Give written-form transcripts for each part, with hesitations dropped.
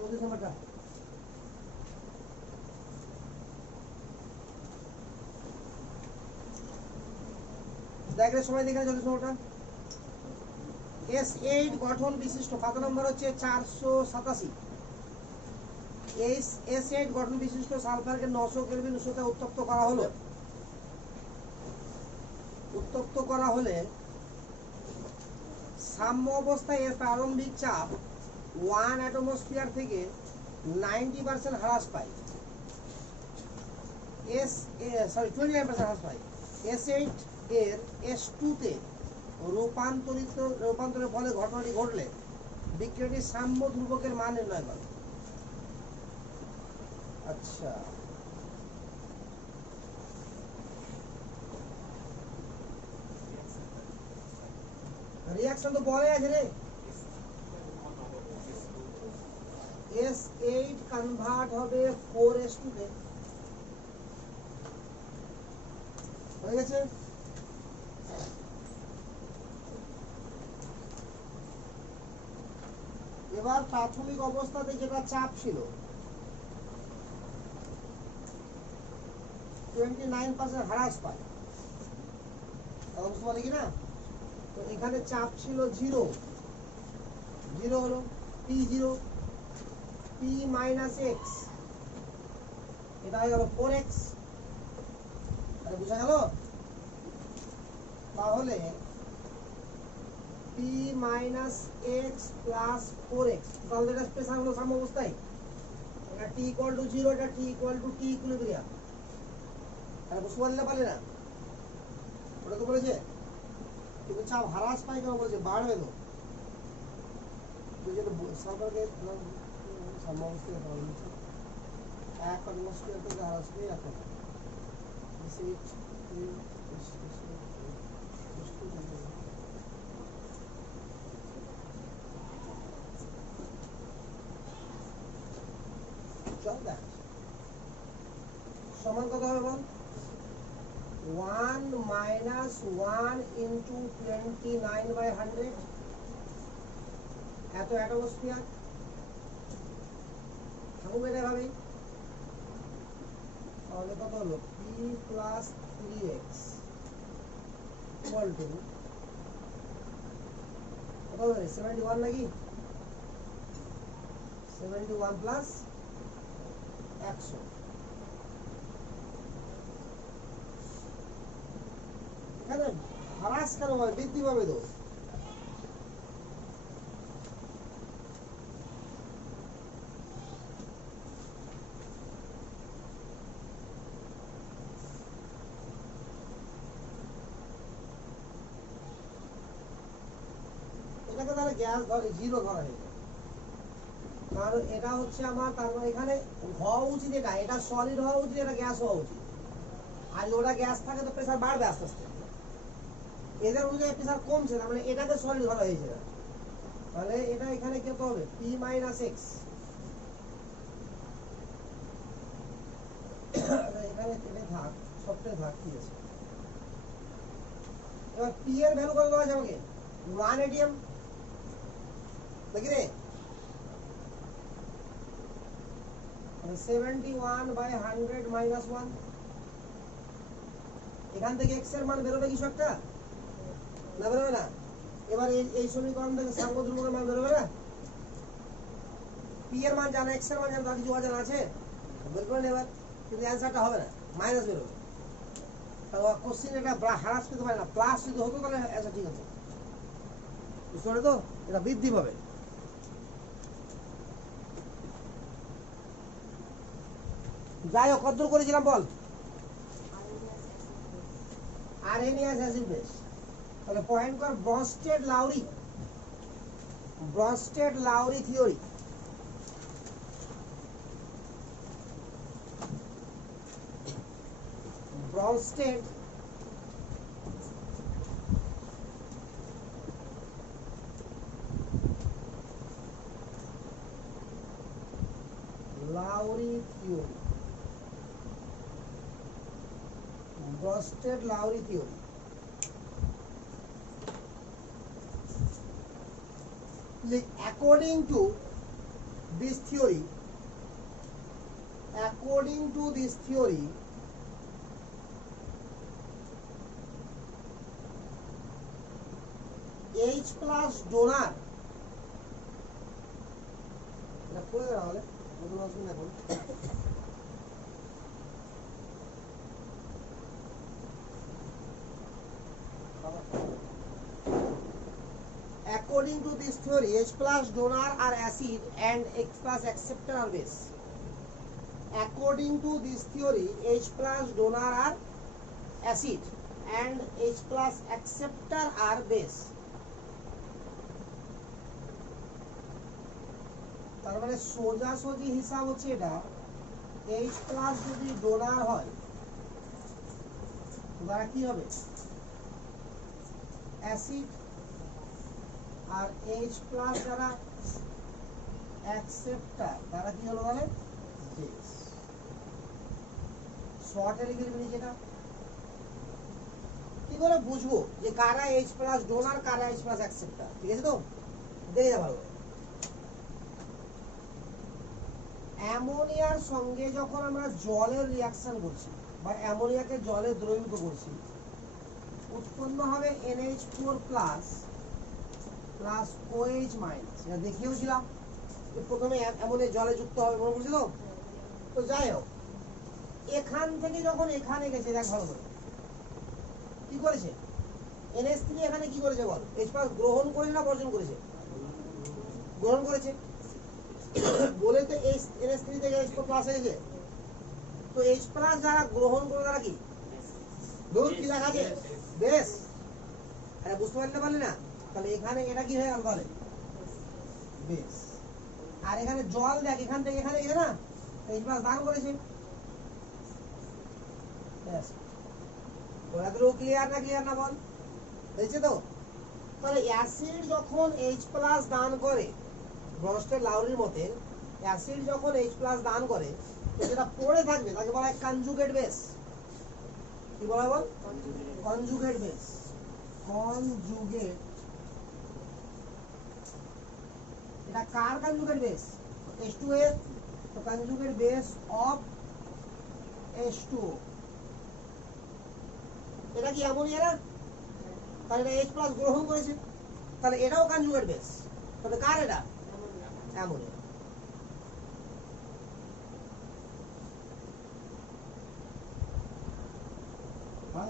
34 নম্বরটা দেখলে সবাই দেখে 34 নম্বরটা S8 গঠন বিশিষ্ট কত নম্বর হচ্ছে 487 S8 গঠন বিশিষ্ট সালফারকে 900 কেলভিন উষ্ণতায় উত্তপ্ত করা হলে সাম্য অবস্থায় এর প্রারম্ভিক চাপ 1 অ্যাটমোস্ফিয়ার থেকে 90% হ্রাস পায় 29% হ্রাস পায় S8 এর S2 তে রূপান্তরের ফলে ঘটনাটি ঘটলে বিক্রিয়াটির সাম্য ধ্রুবকের মান নির্ণয় করে। আচ্ছা রিঅ্যাকশন তো বলে আছে রে S8 কনভার্ট হবে 4S2 তে হয়ে গেছে এবার প্রাথমিক অবস্থাতে যেটা চাপ ছিল 29% হ্রাস পায় বুঝতে পারি কি না তো এখানে চাপ ছিল 0 হলো P0 P মাইনাস x এটা হয়ে গেল 4x আরে বুঝা গেল তাহলে P minus x plus 4x তাহলে এটা স্পেশাল হলো সাম্য অবস্থায় এটা t ইকুয়াল টু 0 এটা t equal to t equilibrium আরে বুঝতে পারলে পারলে না ওটা তো বলেছে কিন্তু চাপ হ্রাস পায় কেন বলেছে বাড়বে তো যেটা সালফারকে সাম্য অবস্থায় পাওয়া যাচ্ছে 1 অ্যাটমোস্ফিয়ার থেকে হ্রাস পেয়ে এখন সমান কত হবে বল 1 minus 1 into 29/100 এত অ্যাটমোস্ফিয়ার থাকুক এটা ভাবে তাহলে কত হলো P plus 3x equal to কত হবে 71 নাকি 71 plus 100 এখানে হ্রাস কেন হয় বৃদ্ধি পাবে তো এটাকে তাহলে গ্যাস জিরো ধরা হয়েছে কারণ এটা হচ্ছে আমার তারপর এখানে হওয়া উচিত এটা সলিড হওয়া উচিত এটা গ্যাস হওয়া উচিত আর ওটা গ্যাস থাকে তো প্রেসার বাড়বে আস্তে আস্তে এদের অনুযায়ী প্রেসার কমছে তার মানে এটাকে সলিড ধরা হয়েছে তাহলে এটা এখানে কত হবে P মাইনাস x এখানে এটা থাক সবটাই থাক কি আছে এবার P এর ভ্যালু কত দেওয়া আছে আমাকে 1 atm দেখি রে 71/100 মাইনাস 1 এখান থেকে x এর মান বেরোবে কিছু একটা না বেরোবে না এবার এই সমীকরণ থেকে সাম্য ধ্রুবকের মান বেরোবে না P এর মান জানা x এর মান জানা কিছু অজানা আছে বের করে নেবার কিন্তু অ্যান্সারটা হবে না মাইনাস বেরোবে তাহলে কোশ্চেন এটা হ্রাস পেতে পারে না প্লাস যদি হতো তাহলে অ্যান্সার ঠিক আছে বুঝতে পারলে তো এটা বৃদ্ধি পাবে যাই হোক কত করেছিলাম বল আরএনএস অ্যাসিড বেস তাহলে পয়েন্ট কর Brønsted লাউরি theory Brønsted লাউরি theory Bronsted Lowry theory according to this theory, according to this theory, H plus donor, এটা করে দেওয়া হলে কোনো অসুবিধা এখন according to this theory, H plus donor are acid and X plus acceptor are base. According to this theory, H plus donor are acid and H plus acceptor are base. তার মানে সোজাসুজি হিসাব হচ্ছে এটা, H plus যদি donor হয় তারা কি হবে অ্যাসিড, আর H plus যারা অ্যাকসেপ্টার তারা কি হলো বলে বেস। শর্টে লিখে লিখে যেটা কি করে বুঝবো যে কারা H plus ডোনার কারা H plus অ্যাকসেপ্টার, ঠিক আছে তো দেখে যাবো। অ্যামোনিয়ার সঙ্গে যখন আমরা জলের রিঅ্যাকশন করছি বা অ্যামোনিয়াকে জলে দ্রবীভূত করছি, উৎপন্ন হবে NH4 plus plus OH minus. এটা দেখিয়েওছিলাম প্রথমে অ্যামোনিয়া জলে যুক্ত হবে, মনে করছি তো। তো যাই হোক, এখান থেকে যখন এখানে গেছে দেখ ভালো করে কি করেছে, NH3 এখানে কি করেছে বল, H+ গ্রহণ করেছে না বর্জন করেছে? গ্রহণ করেছে বলে তো NH3 থেকে H4 প্লাস হয়েছে। তো H+ যারা গ্রহণ করে তারা কি দূর কি লেখা আছে বেস। আরে বুঝতে পারলে না? তাহলে এখানে এটা কি হয়ে গেল বলে বেস। আর এখানে জল দেখ এখান থেকে এখানে গেছে না, H+ দান করেছে। ব্যাস, ওরা তো ক্লিয়ার না বল, হয়েছে তো? তাহলে অ্যাসিড যখন H+ দান করে, ব্রনস্টেড লাউরির মতে অ্যাসিড যখন H+ দান করে তো যেটা পড়ে থাকবে তাকে বলা হয় কনজুগেট বেস। কি বলা হয় বল? Conjugate base. কনজুগেট, এটা কার কনজুগেট বেস? H2 এর। তো কনজুগেট বেস অফ H2, এটা কি অ্যামোনিয়া না? তাহলে এটা H+ গ্রহণ করেছে, তাহলে এটাও কনজুগেট বেস। তবে কার এটা? অ্যামোনিয়া।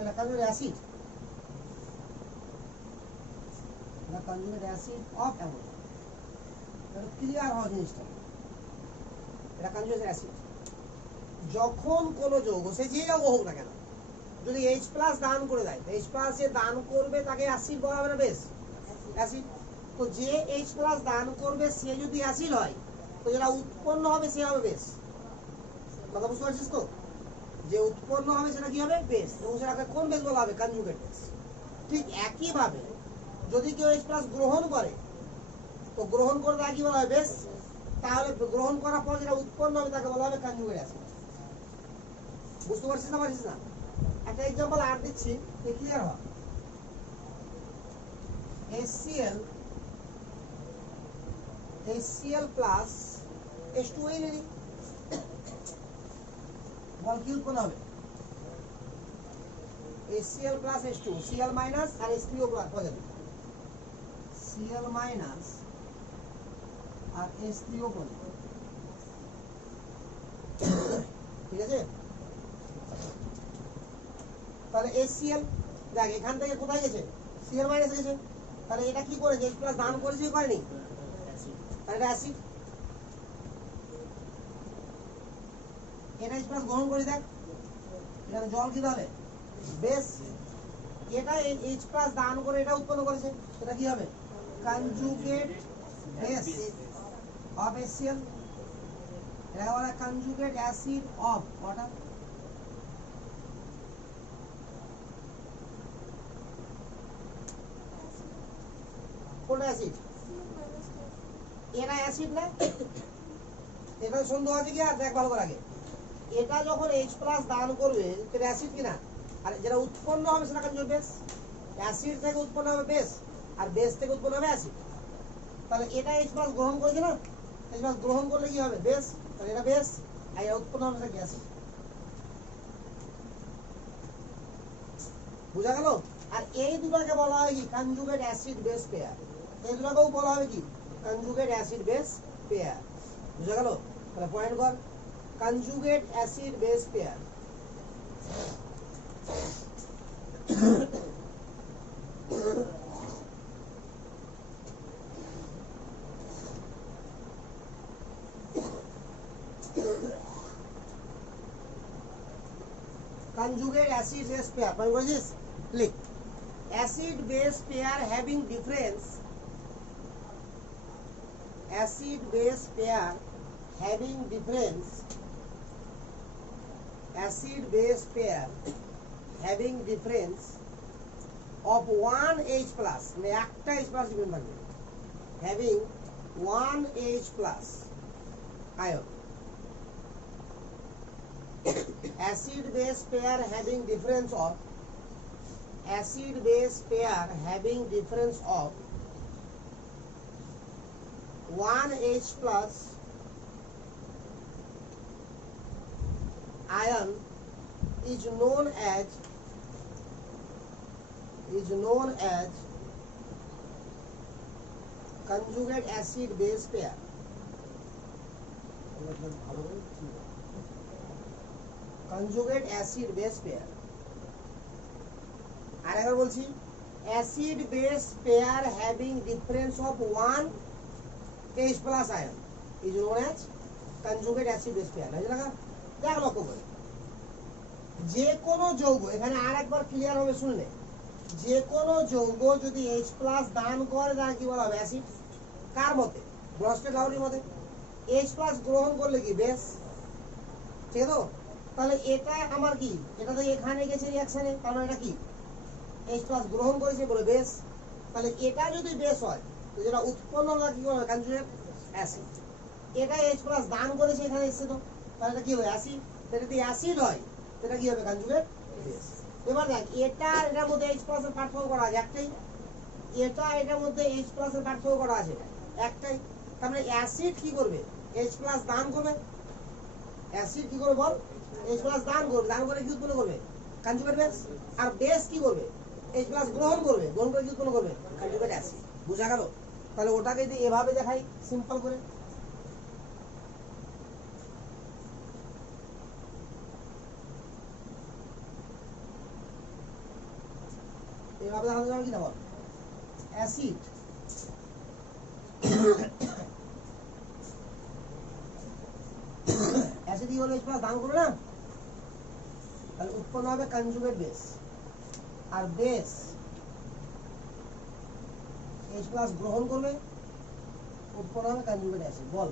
এটা কনজুগেট অ্যাসিড, এটা কনজুগেট অ্যাসিড অফ অ্যামোনিয়া। এটা ক্লিয়ার হওয়া জিনিসটা, এটা কনজুগেট অ্যাসিড। যখন কোনো যৌগ, সে যে যৌগ হোক না কেন, যদি H+ দান করে দেয়, H+ যে দান করবে তাকে অ্যাসিড বলা হবে না বেস? অ্যাসিড। তো যে H+ দান করবে সে যদি অ্যাসিড হয় তো যেটা উৎপন্ন হবে সে হবে বেস। কথা বুঝতে পারছিস তো? যে উৎপন্ন হবে সেটা কি হবে বেস, এবং সেটাকে কোন বেস বলা হবে? Conjugate base. ঠিক একই ভাবে যদি কেউ H+ গ্রহণ করে তো গ্রহণ করে তাকে কি বলা হবে? বেস। তাহলে গ্রহণ করার পর যেটা উৎপন্ন হবে তাকে বলা হবে কনজুগেট অ্যাসিড। বুঝতে পারছিস না? একটা एग्जांपल আর দিচ্ছি, ক্লিয়ার হয়। HCl প্লাস H2O নিলি, বল কি উৎপন্ন হবে? HCl plus H2, Cl minus আর H3O plus positive, Cl minus আর H3O পজিটিভ, ঠিক আছে? তাহলে HCl দেখ এখান থেকে কোথায় গেছে? Cl মাইনাস গেছে। তাহলে এটা কি করেছে? H+ দান করেছে কি করেনি? তাহলে এটা অ্যাসিড। এটা H+ গ্রহণ করে দেখ, এখানে জল কি তাহলে বেস। এটা H+ দান করে এটা উৎপন্ন করেছে, এটা কি হবে? Conjugate base of HCl। এটা বলা কনজুগেট অ্যাসিড অফ ওয়াটার। কোনটা অ্যাসিড? এটা অ্যাসিড না? এটা সন্দেহ আছে কি? আর দেখ ভালো করে আগে, এটা যখন H+ দান করবে সেটা অ্যাসিড কিনা, আর যেটা উৎপন্ন হবে সেটা কনজুগেট বেস। অ্যাসিড থেকে উৎপন্ন হবে বেস, আর বেস থেকে উৎপন্ন হবে অ্যাসিড। তাহলে এটা H+ গ্রহণ করেছে না, H plus গ্রহণ করলে কি হবে বেস, তাহলে এটা বেস আর এর উৎপন্ন হবে কি অ্যাসিড। বুঝা গেল? আর এই দুটাকে বলা হয় কি কনজুগেট অ্যাসিড বেস পেয়ার, এই দুটাকেও বলা হবে কি কনজুগেট অ্যাসিড বেস পেয়ার। বুঝা গেল? তাহলে পয়েন্ট কর conjugate acid base pair. Conjugate acid base pair. What is this? Click. Acid base pair having difference. Acid base pair having difference. Acid base pair having difference of 1 H plus. মানে একটা H plus difference থাকবে। Having 1 H plus ion. Acid base pair having difference of acid base pair having difference of 1 H plus ion is known as conjugate acid base pair. Conjugate acid base pair. আর একবার বলছি acid base pair having difference of 1 H plus ion is known as conjugate acid base pair. বুঝলে না? দেখ লক্ষ্য করে যে কোনো যৌগ, এখানে আর একবার ক্লিয়ার হবে শুনলে, যে কোনো যৌগ যদি H plus দান করে তাকে কি বলা হবে অ্যাসিড। কার মতে? ব্রস্টেড-লাউরির মতে। H plus গ্রহণ করলে কি বেস, ঠিক আছে? তাহলে এটা আমার কি, এটা তো এখানে গেছে রিঅ্যাকশনে, তাহলে এটা কি H plus গ্রহণ করেছে বলে বেস। তাহলে এটা যদি বেস হয় তো যেটা উৎপন্ন হলো কি হবে কনজুগেট অ্যাসিড। এটা H plus দান করেছে এখানে এসেছে, তো তাহলে এটা কি হবে অ্যাসিড। এটা যদি অ্যাসিড হয় সেটা কি হবে কনজুগেট বেস। এবার দেখ এটা আর এটার মধ্যে H plus এর পার্থক্য করা আছে একটাই, এটা এটার মধ্যে H plus এর পার্থক্য করা আছে একটাই। তার মানে অ্যাসিড কি করবে H plus দান করবে, অ্যাসিড কি করবে বল H plus দান করবে, দান করে কি উৎপন্ন করবে কনজুগেট বেস। আর বেস কি করবে H plus গ্রহণ করবে, গ্রহণ করে কি উৎপন্ন করবে কনজুগেট অ্যাসিড। বুঝা গেল? তাহলে ওটাকে যদি এভাবে দেখাই সিম্পল করে, এভাবে দেখানো যাবে কি না বল, অ্যাসিড অ্যাসিড কি হলো H plus দান করবে না, তাহলে উৎপন্ন হবে কনজুগেট বেস। আর বেস H plus গ্রহণ করবে, উৎপন্ন হবে কনজুগেট অ্যাসিড। বল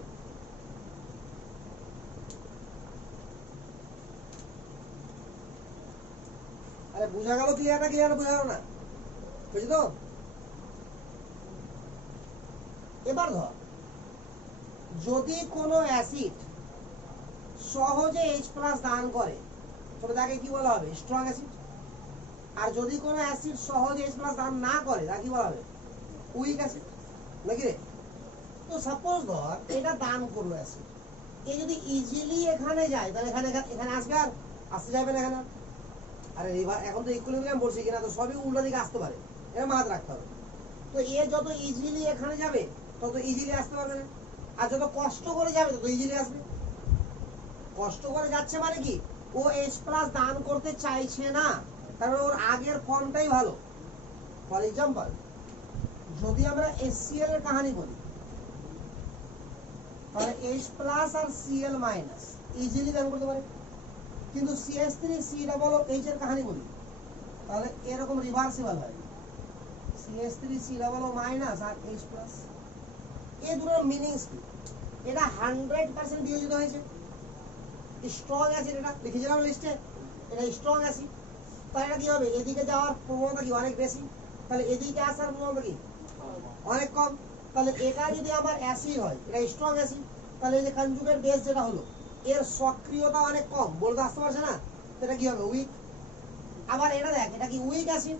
আরে বুঝা গেল? ক্লিয়ার না? ক্লিয়ার বুঝা গেল না? বুঝলি তো? এবার ধর যদি কোনো অ্যাসিড সহজে H plus দান করে তবে তাকে কি বলা হবে স্ট্রং অ্যাসিড। আর যদি কোনো অ্যাসিড সহজে H plus দান না করে তাকে কি বলা হবে উইক অ্যাসিড, নাকি রে? তো সাপোজ ধর এটা দান করলো অ্যাসিড, এ যদি ইজিলি এখানে যায় তাহলে এখানে এখানে আসবে আর আসতে যাবে না এখানে। আরে এখন তো ইকুইলিব্রিয়াম বলছি কিনা, তো সবই উল্টো দিকে আসতে পারে, এটা মাথায় রাখতে হবে। তো এ যত ইজিলি এখানে যাবে তত ইজিলি আসতে পারবে না, আর যত কষ্ট করে যাবে তত ইজিলি আসবে। কষ্ট করে যাচ্ছে মানে কি ও H plus দান করতে চাইছে না, কারণ ওর আগের ফর্মটাই ভালো। ফর এক্সাম্পল যদি আমরা HCl এর কাহিনী বলি তাহলে H plus আর Cl মাইনাস ইজিলি দান করতে পারে, কিন্তু CH3 COOH এর কাহিনী বলি তাহলে এরকম রিভার্সিবল হয়, CH3 COO মাইনাস আর H plus। এই দুটোর মিনিংস কি? এটা 100% বিয়োজিত হয়েছে, স্ট্রং অ্যাসিড, এটা লিখেছিলাম লিস্টে, এটা স্ট্রং অ্যাসিড। তাহলে এটা কি হবে এদিকে যাওয়ার প্রবণতা কি অনেক বেশি, তাহলে এদিকে আসার প্রবণতা কি অনেক কম। তাহলে এটা যদি আমার অ্যাসিড হয়, এটা স্ট্রং অ্যাসিড, তাহলে এই যে কনজুগেট বেস যেটা হলো এর সক্রিয়তা অনেক কম, বলতে আসতে পারছে না, এটা কি হবে উইক। আবার এটা দেখ এটা কি উইক অ্যাসিড,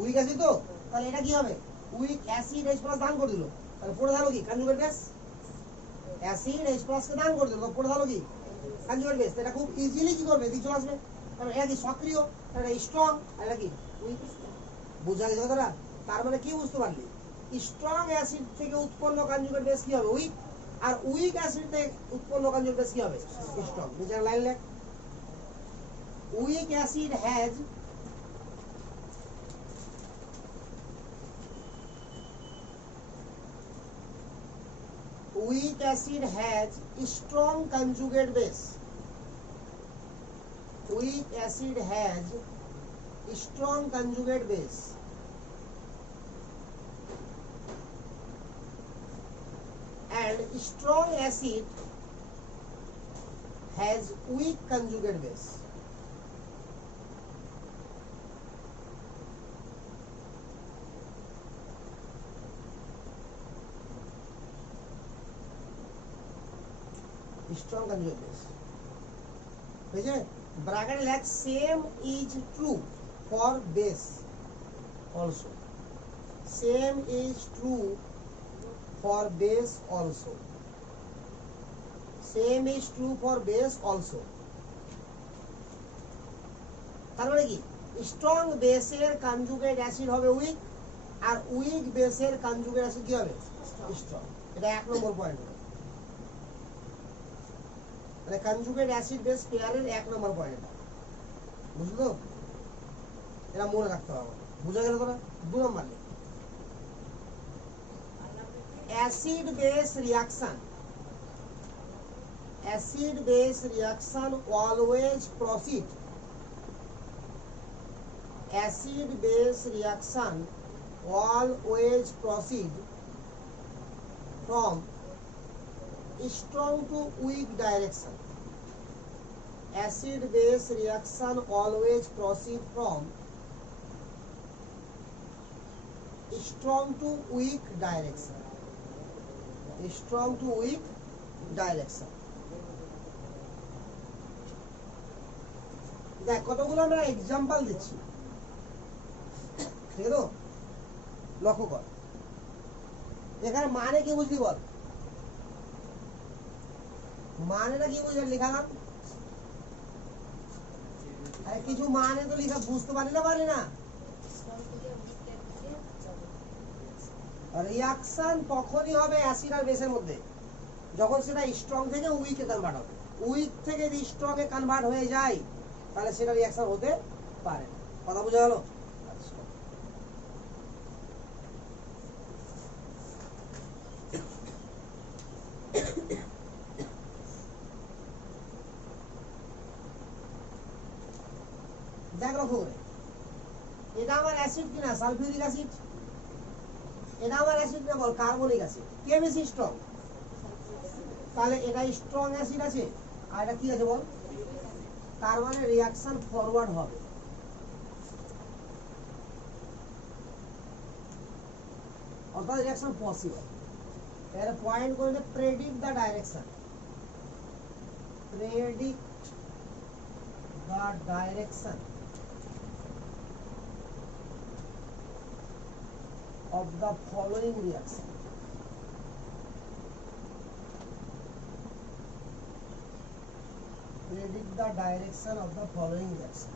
উইক অ্যাসিড তো, তাহলে এটা কি হবে উইক অ্যাসিড H plus দান করে দিল, তাহলে পড়ে থাকলো কি কনজুগেট বেস। অ্যাসিড H+ কে দান করে দিল, তো পড়ে গেল কি কনজুগেট বেস। এটা খুব ইজিলি কি করবে, এদিকে চলে আসবে, কারণ এটা কি সক্রিয়, এটা স্ট্রং, আর এটা কি উইক। বুঝা গেছে কথাটা? তার মানে কি বুঝতে পারলি, স্ট্রং অ্যাসিড থেকে উৎপন্ন কনজুগেট বেস কি হবে, উইক, আর উইক অ্যাসিড থেকে উৎপন্ন কনজুগেট বেস কি হবে, স্ট্রং। নিচে লাইন লেখ, week acid has weak acid has strong conjugate base. Weak acid has strong conjugate base. And strong acid has weak conjugate base. Strong conjugate base. বুঝছে? Bracket লেখ same is true for base also. Same is true for base also. Same is true for base also. তার মানে কি, strong বেসের conjugate acid হবে week, আর week বেসের conjugate acid কি হবে, স্ট্রং। এটা 1 নম্বর পয়েন্ট। মানে কনজুগেট অ্যাসিড বেস পেয়ারের 1 নম্বর পয়েন্ট, বুঝলো? এটা মনে রাখতে হবে, বুঝা গেল তোরা? 2 নম্বর লেখ, acid base reaction. Acid base reaction always proceed. Acid base reaction always proceed from strong to weak direction. Acid base reaction always proceed from strong to weak direction. Strong to weak direction. দেখ কতগুলো আমরা example দিচ্ছি, ঠিক আছে? লক্ষ্য কর, এখানে মানে কি বুঝলি বল, মানেটা কি বুঝলি লেখালাম? আরে কিছু মানে তো লেখা বুঝতে পারি না, পারি না। রিঅ্যাকশন তখনই হবে অ্যাসিড আর বেসের মধ্যে যখন সেটা স্ট্রং থেকে উইকে কনভার্ট হবে। উইক থেকে যদি স্ট্রং এ কনভার্ট হয়ে যায় তাহলে সেটা রিঅ্যাকশন হতে পারে না। কথা বোঝা গেল? দেখ লক্ষ্য করে, এটা আমার অ্যাসিড কিনা, সালফিউরিক অ্যাসিড। এটা আমার অ্যাসিড না বল, কার্বনিক অ্যাসিড। কে বেশি স্ট্রং? তাহলে এটা স্ট্রং অ্যাসিড আছে, আর এটা কি আছে বল? তার মানে রিঅ্যাকশন ফরওয়ার্ড হবে। অর্থাৎ রিঅ্যাকশন পসিবল। এর পয়েন্ট করে predict the direction. Predict the direction of the following reaction. Predict the direction of the following reaction.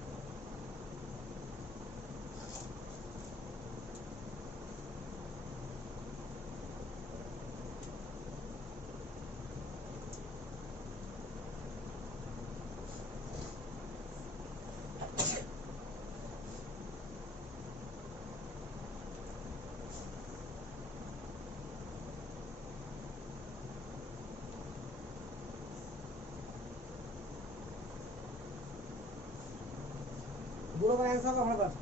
दोनों का आंसर का फटाफट।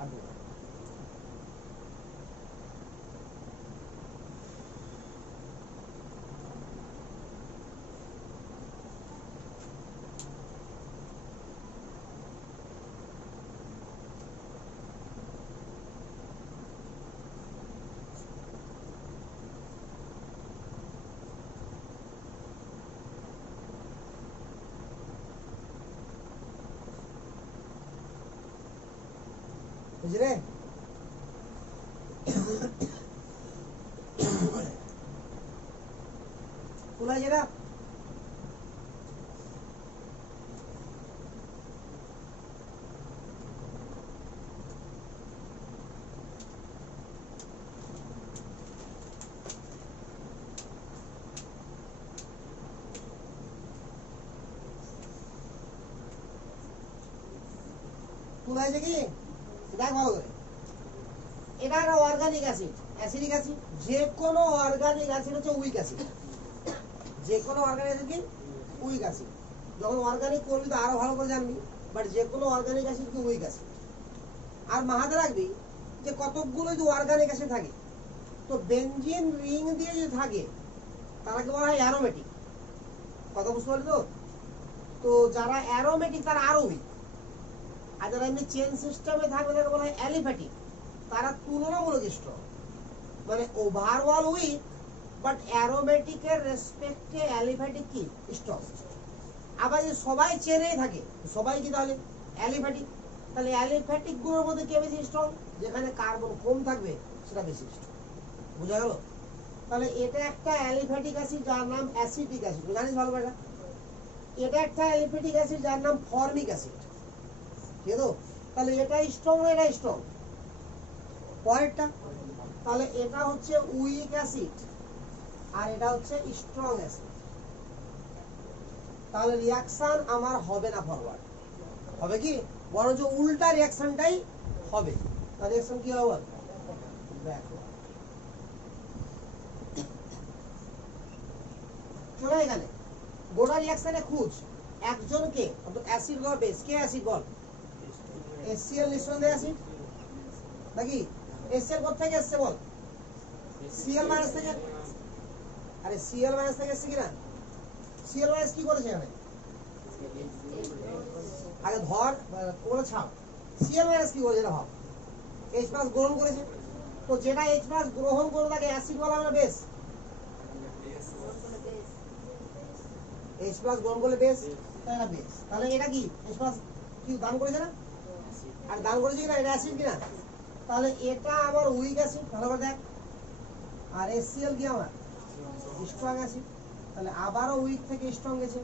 আর দেবো না। বুঝলে তোলা যেটা তোলা যে কি দেখ ভালো করে এটা একটা অর্গানিক অ্যাসিড অ্যাসিডিক অ্যাসিড যে কোনো অর্গানিক অ্যাসিড হচ্ছে উইক অ্যাসিড যে কোনো অর্গানিক অ্যাসিড কি উইক অ্যাসিড যখন অর্গানিক করবি তো আরো ভালো করে জানবি বাট যে কোনো অর্গানিক অ্যাসিড কি উইক অ্যাসিড আর মাথায় রাখবি যে কতকগুলো যদি অর্গানিক অ্যাসিড থাকে তো বেনজিন রিং দিয়ে যদি থাকে তারাকে বলা হয় অ্যারোমেটিক কথা বুঝতে পারলি তো তো যারা অ্যারোমেটিক তারা আরো উইক আর যারা এমনি চেন সিস্টেমে থাকবে তাকে বলা হয় অ্যালিফ্যাটিক তারা তুলনামূলক স্ট্রং মানে ওভারঅল উইক বাট অ্যারোমেটিকের রেসপেক্টে অ্যালিফ্যাটিক কি স্ট্রং আবার যদি সবাই চেনেই থাকে সবাই কি তাহলে অ্যালিফ্যাটিক তাহলে অ্যালিফ্যাটিক গুলোর মধ্যে কে বেশি স্ট্রং যেখানে কার্বন কম থাকবে সেটা বেশি স্ট্রং বুঝা গেল তাহলে এটা একটা অ্যালিফ্যাটিক অ্যাসিড যার নাম অ্যাসিটিক অ্যাসিড জানিস ভালো করে এটা একটা অ্যালিফ্যাটিক অ্যাসিড যার নাম ফর্মিক অ্যাসিড ঠিক আছে তাহলে এটা স্ট্রং না এটা স্ট্রং পরেরটা তাহলে এটা হচ্ছে উইক অ্যাসিড আর এটা হচ্ছে স্ট্রং অ্যাসিড তাহলে রিঅ্যাকশন আমার হবে না ফরওয়ার্ড হবে কি বরঞ্চ উল্টা রিঅ্যাকশনটাই হবে তাহলে রিঅ্যাকশন কি হবে ব্যাকওয়ার্ড চলো এখানে গোটা রিঅ্যাকশনে খুঁজ একজনকে অ্যাসিড বা বেস কে অ্যাসিড বল HCl নিঃসন্দেহে অ্যাসিড নাকি HCl কোথা থেকে এসেছে বল Cl মাইনাস থেকে আরে Cl মাইনাস থেকে এসেছে কিনা Cl মাইনাস কি করেছে এখানে আগে ধর কোলে ছাপ Cl মাইনাস কি করেছে এটা ভাব H+ গ্রহণ করেছে তো যেটা H+ গ্রহণ করে তাকে অ্যাসিড বলা হবে বেস H+ গ্রহণ করলে বেস তাই না বেস তাহলে এটা কি H+ কি দান করেছে না আর দান করেছে কিনা এটা অ্যাসিড কিনা তাহলে এটা আমার উইক অ্যাসিড ভালো করে দেখ আর HCl কি আমার স্ট্রং অ্যাসিড তাহলে আবারও উইক থেকে স্ট্রং গেছে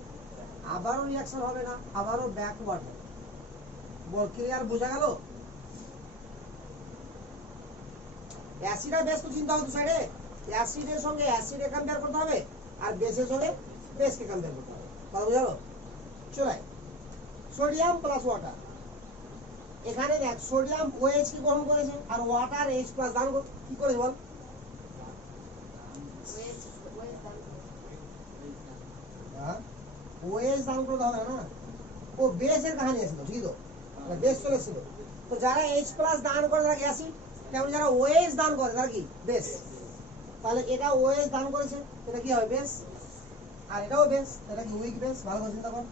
আবারও রিঅ্যাকশন হবে না আবারও ব্যাকওয়ার্ড হবে বল ক্লিয়ার বোঝা গেল অ্যাসিড আর বেস তো চিন্তা হতো সাইডে অ্যাসিডের সঙ্গে অ্যাসিডে কম্পেয়ার করতে হবে আর বেসের সঙ্গে বেসকে কম্পেয়ার করতে হবে কথা বোঝা গেল চলাই সোডিয়াম প্লাস ওয়াটার এখানে দেখ সোডিয়াম OH কি গ্রহণ করেছে আর ওয়াটার H+ দান কি করেছে বল OH দান করতে হবে না ও বেসের কাহিনী আছে ঠিক তো বেস চলে ছিল তো যারা H+ দান করে তারা অ্যাসিড তেমন যারা OH দান করে তারা কি বেস তাহলে এটা OH দান করেছে এটা কি হবে বেস আর এটাও বেস এটা কি উইক বেস ভালো করে চিন্তা কর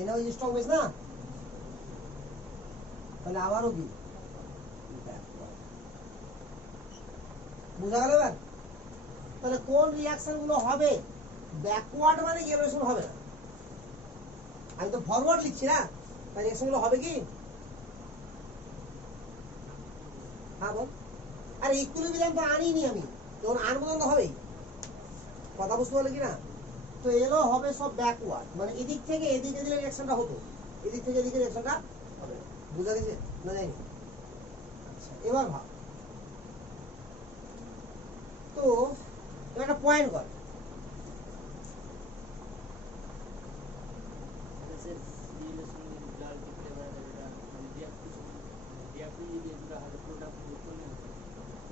এটাও স্ট্রং বেস না তাহলে আবারও কি বুঝা গেল এবার তাহলে কোন রিঅ্যাকশন গুলো হবে ব্যাকওয়ার্ড মানে কি রিঅ্যাকশন হবে না আমি তো ফরওয়ার্ড লিখছি না তাই রিঅ্যাকশন গুলো হবে কি হ্যাঁ বল আর ইকুইলিব্রিয়াম তো আনিনি আমি যখন আনবো তখন তো হবেই কথা বুঝতে পারলে কি না তো এলো হবে সব ব্যাকওয়ার্ড মানে এদিক থেকে এদিকে দিলে রিঅ্যাকশনটা হতো এদিক থেকে এদিকে রিঅ্যাকশনটা হবে বুঝা গেছে না জানি আচ্ছা এবার ভাব তো এবার একটা পয়েন্ট কর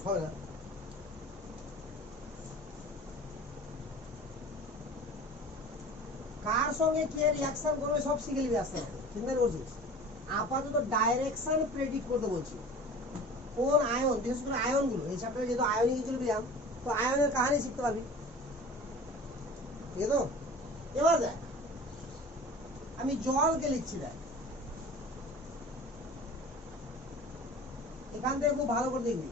হবে না কার সঙ্গে কে রিঅ্যাকশন করবে সব শিখে নিবি আস্তে আস্তে চিন্তা করছিস আপাতত ডাইরেকশন প্রেডিক্ট করতে বলছি কোন আয়ন, বিশেষ করে আয়নগুলো, এই চ্যাপ্টারে যেহেতু আয়নিক ইকুইলিব্রিয়াম, তো আয়নের কাহিনী শিখতে পারবি, ঠিক আছে? তো এবার দেখ আমি জলকে লিখছি, দেখ এখান থেকে খুব ভালো করে দেখবি,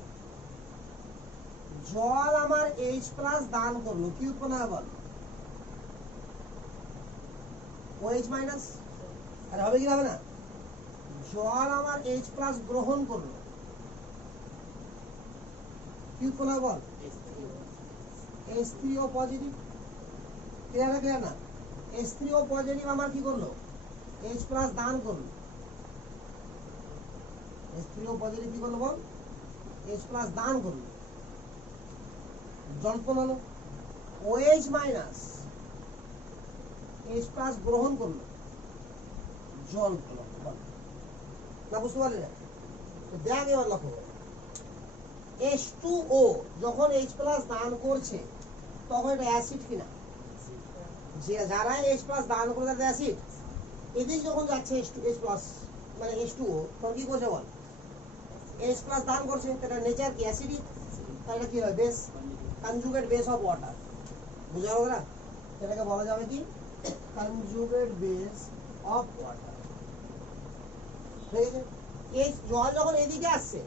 জল আমার H+ দান করলো, কি উৎপন্ন হয় বল? OH-, আরে হবে কি হবে না? জল আমার H+ গ্রহণ করলো, কি উৎপন্ন হয় বল? H3O পজিটিভ, ক্লিয়ার না? H3O পজিটিভ আমার কি করলো? H+ দান করলো, H3O পজিটিভ কি করলো বল? H+ দান করলো, জল উৎপন্ন হলো। OH-, H+ গ্রহণ করলো, জল উৎপন্ন হলো, বল না? বুঝতে পারলি না? তো দেখ এবার লক্ষ্য কর, H2O যখন H+ দান করছে তখন এটা অ্যাসিড কিনা? যে যারা H+ দান করে তাদের অ্যাসিড, এদিক যখন যাচ্ছে H+ মানে H2O, তখন কি করছে বল? H+ দান করছে, এটা নেচার কি? অ্যাসিডিক, তাহলে এটা কি হয়? Base, conjugate base of water, বুঝা হবে না? এটাকে বলা যাবে কি? কনজুগেট বেস অফ ওয়াটার, ঠিক আছে? এই জল যখন এদিকে আসছে,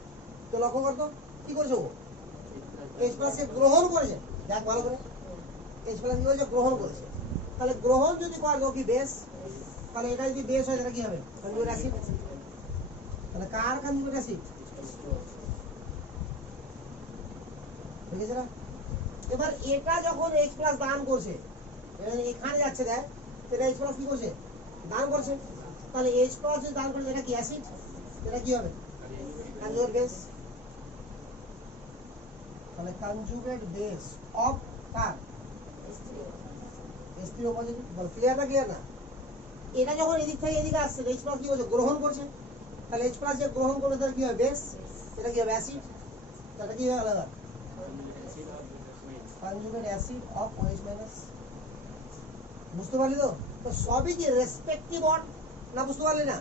তো লক্ষ্য করতো কি করছে ও? H+ কে গ্রহণ করেছে, দেখ ভালো করে, H+ কি করেছে? গ্রহণ করেছে। তাহলে গ্রহণ যদি করে তো কি বেস, তাহলে এটা যদি বেস হয় তাহলে কি হবে? Conjugate acid. তাহলে কার কনজুগেট অ্যাসিড? ঠিক আছে না? এবার এটা যখন H+ দান করছে, এখানে যাচ্ছে, দেখ এটা H+ কি করছে? দান করছে। তাহলে H+ যদি দান করছে, এটা কি অ্যাসিড? এটা কি হবে? Conjugate base. তাহলে কনজুগেট বেস অফ কার? H3O পজিটিভ, বল ক্লিয়ার না? ক্লিয়ার না? এটা যখন এদিক থেকে এদিকে আসছে, H+ কি করছে? গ্রহণ করছে। তাহলে H+ যে গ্রহণ করবে তাহলে কি হবে? বেস। এটা কি হবে? অ্যাসিড। তাহলে কি হবে আলাদা? Conjugate acid of OH-। বুঝতে পারলি তো? তো সবই কি রেসপেক্টিভ অন, না বুঝতে পারলি না?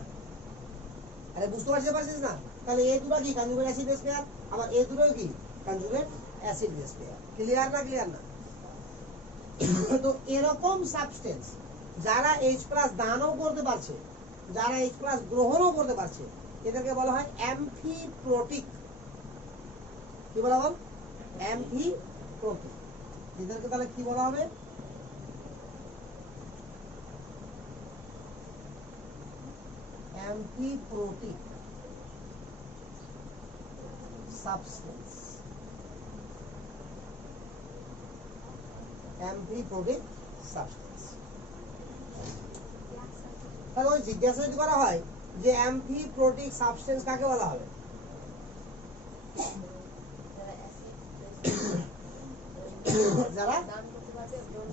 আরে বুঝতে পারছিস না? তাহলে এই দুটো কি কনজুগেট অ্যাসিড বেস পেয়ার, আবার এই দুটো কি conjugate acid base pair. Clear না? ক্লিয়ার না? তো এরকম সাবস্টেন্স যারা H+ দানও করতে পারছে, যারা H+ গ্রহণও করতে পারছে, এদেরকে বলা হয় অ্যামফিপ্রোটিক। কি বলা বল? অ্যামফিপ্রোটিক। এদেরকে তাহলে কি বলা হবে? অ্যামফিপ্রোটিক সাবস্টেন্স। অ্যামফিপ্রোটিক সাবস্টেন্স। তাহলে ওই জিজ্ঞাসা যদি করা হয় যে অ্যামফিপ্রোটিক সাবস্টেন্স কাকে বলা হবে?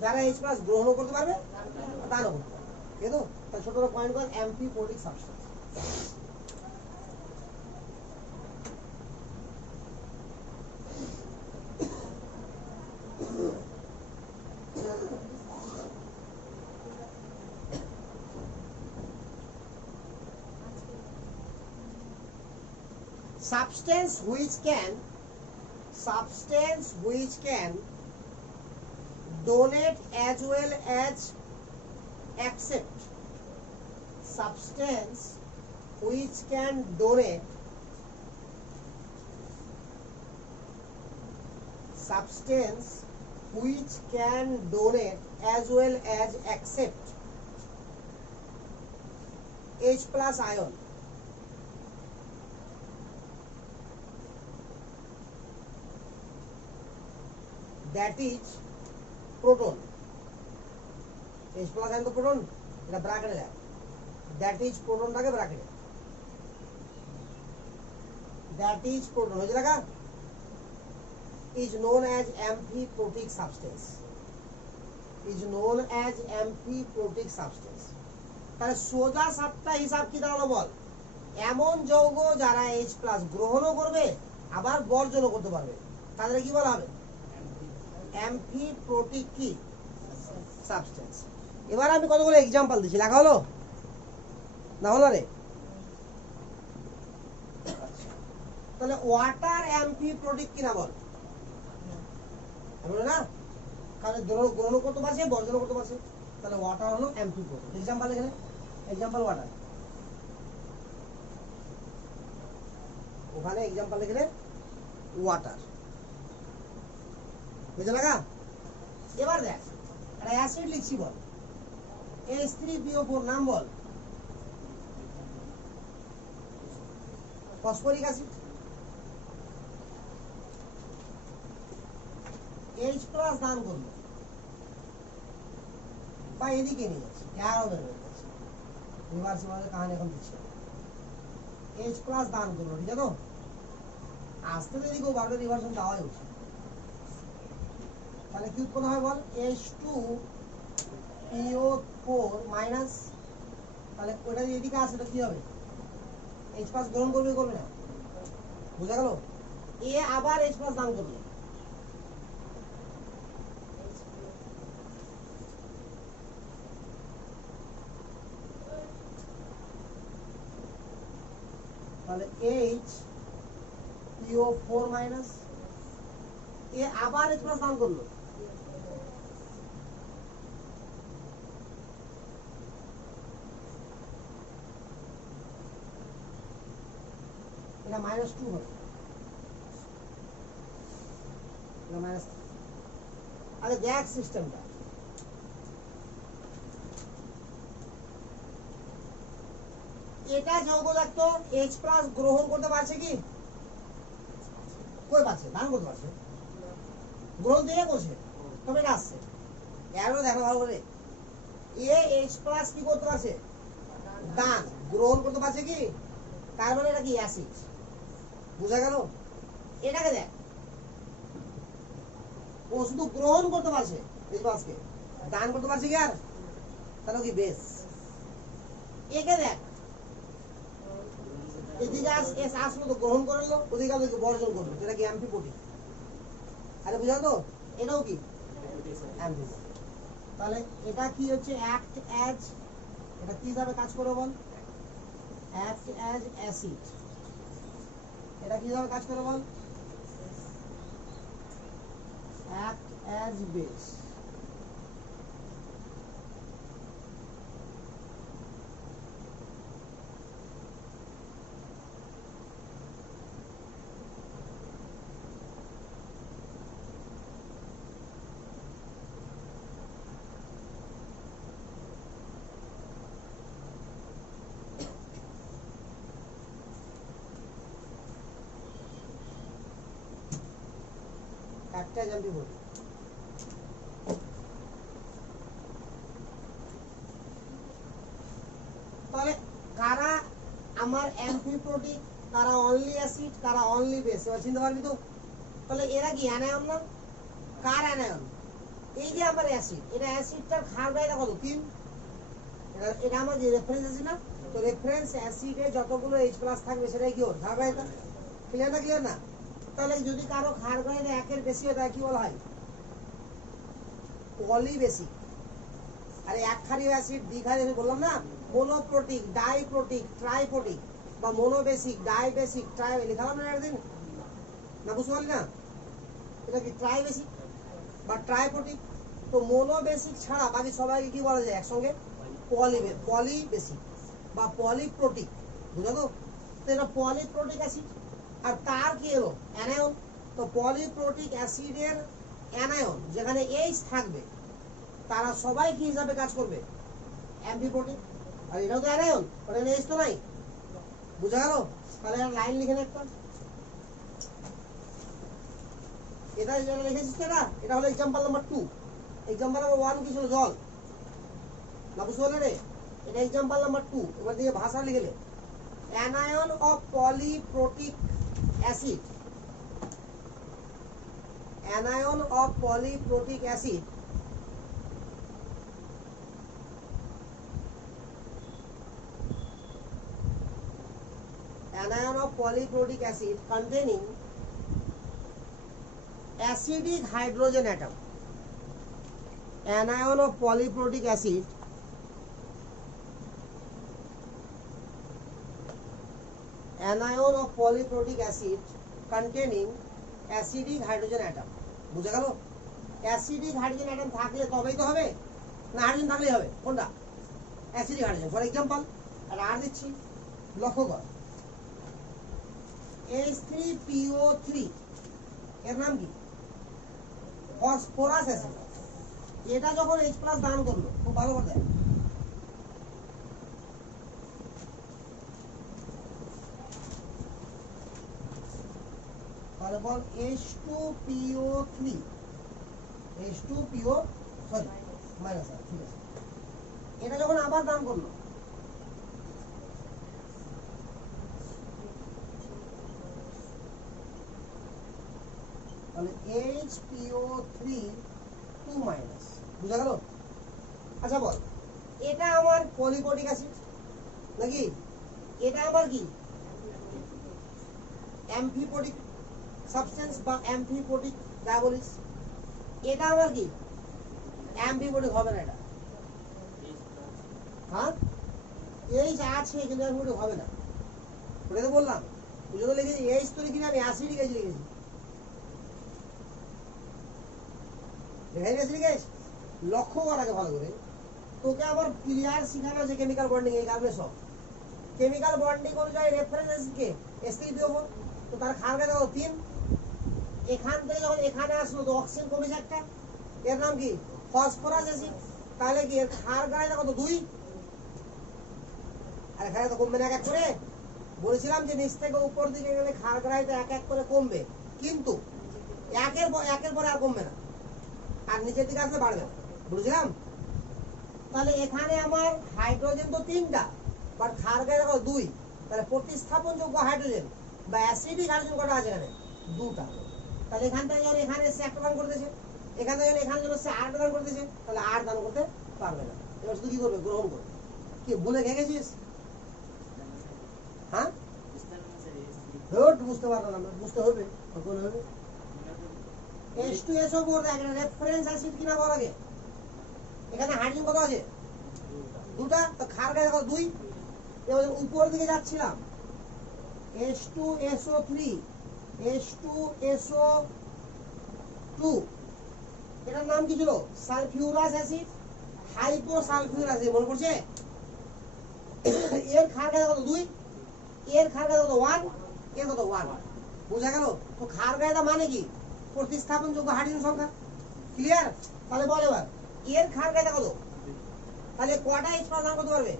যারা H+ গ্রহণ করতে পারবে, দানও করতে পারবে, ঠিক আছে? তাহলে ছোট ছোট পয়েন্ট কর, অ্যামফিপ্রোটিক substance. Substance which can donate as well as accept. Substance which can donate. Substance which can donate as well as accept H+ ion. That is proton. H+ ion তো proton, এটা ব্র্যাকেটে দেখ, that is proton টাকে ব্র্যাকেটে, that is proton হয়েছে লেখা, is known as amphiprotic substance. Is known as amphiprotic substance. তাহলে সোজা সাতটা হিসাব কি দাঁড়ালো বল? এমন যৌগ যারা H+ গ্রহণও করবে আবার বর্জনও করতে পারবে, তাদের কি বলা হবে? অ্যামফিপ্রোটিক কি সাবস্টেন্স। এবার আমি কতগুলো এক্সাম্পল দিচ্ছি, লেখা হলো না? হলো রে? তাহলে ওয়াটার অ্যামফিপ্রোটিক কিনা বল, বলে না? কারণ গ্রহণ করতে পারছে, বর্জন করতে পারছে, তাহলে ওয়াটার হলো অ্যামফিপ্রোটিক। এক্সাম্পল এখানে, এক্সাম্পল ওয়াটার, ওখানে এক্সাম্পল এখানে ওয়াটার, বুঝে লাগা? এবার দেখ একটা অ্যাসিড লিখছি বল, H3PO4 নাম বল, ফসফরিক অ্যাসিড। H+ দান করলো বা এদিকে নিয়ে যাচ্ছে, অ্যারো বের হয়ে যাচ্ছে, রিভার্সিবলের কাহিনী এখন দিচ্ছে। H+ দান করলো, ঠিক আছে তো? আসতে তো এদিকেও বারবার রিভার্সন দেওয়াই উচিত। তাহলে কি উৎপন্ন হয় বল, H2PO4 মাইনাস, তাহলে ওটা যদি এদিকে আসে তো কি হবে, H+ গ্রহণ করবে, করবে না? বুঝা গেল? এ আবার H+ দান করলো, তাহলে HPO4 মাইনাস, এ আবার H+ দান করলো, এটা -2 হবে, এটা -3। আরে দেখ সিস্টেমটা, এটা যৌগ দেখতো H+ গ্রহণ করতে পারছে কি? কই পারছে? দান করতে পারছে, গ্রহণ দিয়ে করছে, তবে এটা আসছে। এরও দেখো ভালো করে, H+ কি করতে পারছে? দান গ্রহণ করতে পারছে কি? তার মানে এটা কি অ্যাসিড, বুঝা গেল? এটাকে দেখ, ও শুধু গ্রহণ করতে পারছে, H+কে দান করতে পারছে কি আর? তাহলে কি বেস। একে দেখ, এদিকে আসলো তো গ্রহণ করলো, ওদিকে আসলো বর্জন করলো, এটা কি অ্যামফিপ্রোটিক? আরে বুঝা তো? এটাও কি অ্যামফিপ্রোটিক। তাহলে এটা কি হচ্ছে, অ্যাক্ট অ্যাজ, এটা কি হিসাবে কাজ করে বল, অ্যাক্ট অ্যাজ অ্যাসিড। এটা কি হিসাবে কাজ করে বল, অ্যাক্ট অ্যাজ বেস। একটা জানবি বলি, তাহলে কারা আমার অ্যামফিপ্রোটিক, কারা অনলি অ্যাসিড, কারা অনলি বেস, এবার চিনতে পারবি তো? তাহলে এরা কি অ্যানায়ন না? কার অ্যানায়ন? এই যে আমার অ্যাসিড, এটা অ্যাসিডটার ক্ষার বাইরে কত, 3। এটা আমার যে রেফারেন্স আছে না, তো রেফারেন্স অ্যাসিডে যতগুলো H+ থাকবে সেটাই কি ওর ক্ষার বাইরে। ক্লিয়ার না? ক্লিয়ার না? তাহলে যদি কারো ক্ষার বাইরে 1-এর বেশি হয় তাহলে কি বলা হয়, পলিবেসিক। আরে একক্ষারীয় অ্যাসিড, দ্বিক্ষারীয় বললাম না, মোনোপ্রোটিক, ডাইপ্রোটিক, ট্রাইপ্রোটিক বা মোনোবেসিক, ডাইবেসিক, ট্রাই লিখালাম না একদিন, না বুঝতে পারলি না? এটা কি ট্রাইবেসিক বা ট্রাইপ্রোটিক? তো মোনোবেসিক ছাড়া বাকি সবাইকে কি বলা যায় একসঙ্গে, পলিবেসিক বা পলিপ্রোটিক, বুঝা তো? এটা পলিপ্রোটিক অ্যাসিড, আর তার কি হলো অ্যানায়ন, তো পলিপ্রোটিক অ্যাসিডের অ্যানায়ন যেখানে H থাকবে তারা সবাই কি হিসাবে কাজ করবে, অ্যামফিপ্রোটিক। আর এটাও তো অ্যানায়ন, ওখানে H তো নাই, বুঝা গেল? তাহলে লাইন লিখে একটা, এটা যেটা লিখেছিস না, এটা হলো এক্সাম্পল নাম্বার 2। এক্সাম্পল নাম্বার 1 কি ছিল, জল, না বুঝতে পারলে রে? এটা এক্সাম্পল নাম্বার 2। এবার দিয়ে ভাষা লিখলে, anion of polyprotic acid, anion of polyprotic acid anion of polyprotic acid containing acidic hydrogen atom, anion of polyprotic acid anion of polyprotic acid containing acidic hydrogen atom বুঝা গেল অ্যাসিডিক হাইড্রোজেন অ্যাটম থাকলে তবেই তো হবে না hydrogen থাকলেই হবে কোনটা অ্যাসিডিক হাইড্রোজেন ফর एग्जांपल আর আর দিচ্ছি লক্ষ্য কর H3PO3 এর নাম কি ফসফরাস অ্যাসিড এটা যখন H+ দান করলো খুব ভালো করে দেখ তাহলে বল H2PO3 H2PO সরি মাইনাস ঠিক আছে এটা যখন আবার দান করলো তাহলে HPO3 2 মাইনাস বুঝা গেল আচ্ছা বল এটা আমার পলিপোটিক অ্যাসিড নাকি এটা আমার কি অ্যাম্ফিপোটিক সাবস্টেন্স বা অ্যাম্ফিপোটিক ডায়াবলিস এটা আমার কি অ্যাম্ফিপোটিক হবে না এটা হ্যাঁ এই যে আছে কিন্তু অ্যাম্ফিপোটিক হবে না ওটা তো বললাম তুই যদি লিখেছি এইচ তো লিখিনি আমি অ্যাসিডিক অ্যাসিড লিখেছি লক্ষ্য কর আগে ভালো করে তোকে আবার ক্লিয়ার শিখানো আছে কেমিক্যাল বন্ডিং এই কারণে সব কেমিক্যাল বন্ডিং অনুযায়ী রেফারেন্স কে H3PO4 তো তার ক্ষার গায়ে দেখো 3 এখান থেকে যখন এখানে আসলো তো অক্সিজেন কমে যায় একটা এর নাম কি ফসফরাস অ্যাসিড তাহলে কি এর ক্ষার গায়ে দেখো তো 2 আর এখানে তো কমবে না এক এক করে বলেছিলাম যে নিচ থেকে উপর দিকে গেলে ক্ষার গায়ে তো এক এক করে কমবে কিন্তু একের পরে আর কমবে না আর নিচের দিকে আসলে বাড়বে বুঝলাম তাহলে এখানে আমার হাইড্রোজেন তো 3টা বাট ক্ষার গায়ে দেখো 2 তাহলে প্রতিস্থাপনযোগ্য হাইড্রোজেন বা অ্যাসিডিক হাইড্রোজেন কটা আছে এখানে 2টা তাহলে এখান থেকে যখন এখানে এসে একটা দান করতেছে এখান থেকে এখানে যখন এসে আর দান করতেছে তাহলে আর দান করতে পারবে না এবার শুধু কি করবে গ্রহণ করবে কি বলে গেছিস হ্যাঁ বুঝতে পারলাম না বুঝতে হবে কখন হবে H2SO4 একটা রেফারেন্স অ্যাসিড কিনা বল আগে এখানে হাইড্রোজেন কত আছে 2টা তো ক্ষার গায়ে দেখো 2 এবার উপর দিকে যাচ্ছিলাম H2SO3 H2SO2 এটার নাম কি ছিল সালফিউরাস অ্যাসিড হাইপোসালফিউরিক অ্যাসিড মনে পড়ছে এর ক্ষার গায়ে কত 2 এর ক্ষার গায়ে কত 1 এর কত 1 বুঝা গেল তো ক্ষার গায়েটা মানে কি প্রতিস্থাপনযোগ্য হাইড্রোজেন সংখ্যা ক্লিয়ার তাহলে বল এবার এর ক্ষার গায়ে কত তাহলে কটা H+ দান করতে পারবে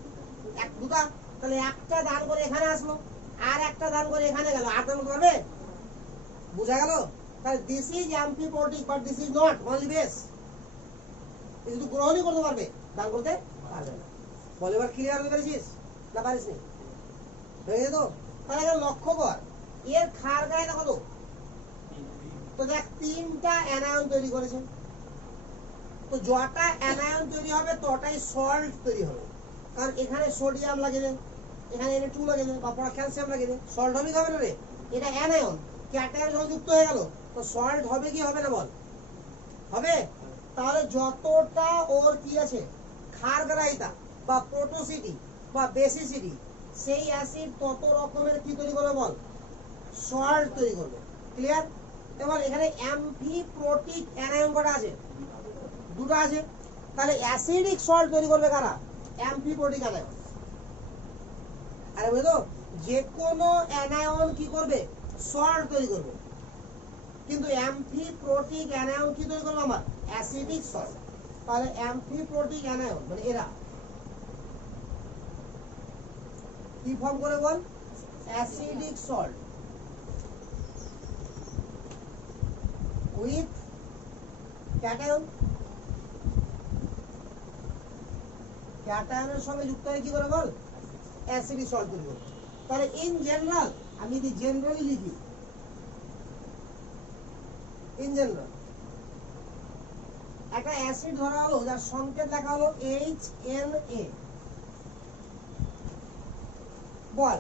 এক দুটা তাহলে একটা দান করে এখানে আসলো আর একটা দান করে এখানে গেল আর দান করতে পারবে বুঝা গেল তাহলে this is amphiprotic but this is not only base এই শুধু গ্রহণই করতে পারবে দান করতে পারবে না বল এবার ক্লিয়ার হয়ে গেছিস না পারিসনি হয়ে গেছে তো তাহলে এখানে লক্ষ্য কর এর ক্ষার গায়ে কত তো দেখ 3টা অ্যানায়ন তৈরি করেছে তো যটা অ্যানায়ন তৈরি হবে তটাই সল্ট তৈরি হবে কারণ এখানে সোডিয়াম লাগে এখানে Na2 লাগে বা পড়া ক্যালসিয়াম লাগে সল্ট হবে কি হবে না রে এটা অ্যানায়ন ক্যাটায়ন যখন যুক্ত হয়ে গেল তো সল্ট হবে কি হবে না বল হবে তাহলে যতটা ওর কি আছে ক্ষারগ্রাহিতা বা প্রোটোসিটি বা বেসিসিটি সেই অ্যাসিড তত রকমের কি তৈরি করবে বল সল্ট তৈরি করবে ক্লিয়ার এবার এখানে অ্যাম্ফিপ্রোটিক অ্যানায়ন কটা আছে 2টা আছে তাহলে অ্যাসিডিক সল্ট তৈরি করবে কারা অ্যাম্ফিপ্রোটিক অ্যানায়ন আরে বুঝো যে কোনো অ্যানায়ন কি করবে সল্ট তৈরি করবে কিন্তু অ্যাম্ফিপ্রোটিক অ্যানায়ন কি তৈরি করবে আমার অ্যাসিডিক সল্ট তাহলে অ্যাম্ফিপ্রোটিক অ্যানায়ন মানে এরা কি ফর্ম করে বল অ্যাসিডিক সল্ট উইথ ক্যাটায়ন ক্যাটায়নের সঙ্গে যুক্ত হয়ে কি করে বল অ্যাসিডিক সল্ট তৈরি করবে তাহলে ইন জেনারেল আমি যদি জেনারেলি লিখি ইন জেনারেল একটা অ্যাসিড ধরা হলো যার সংকেত লেখা হলো HNA বল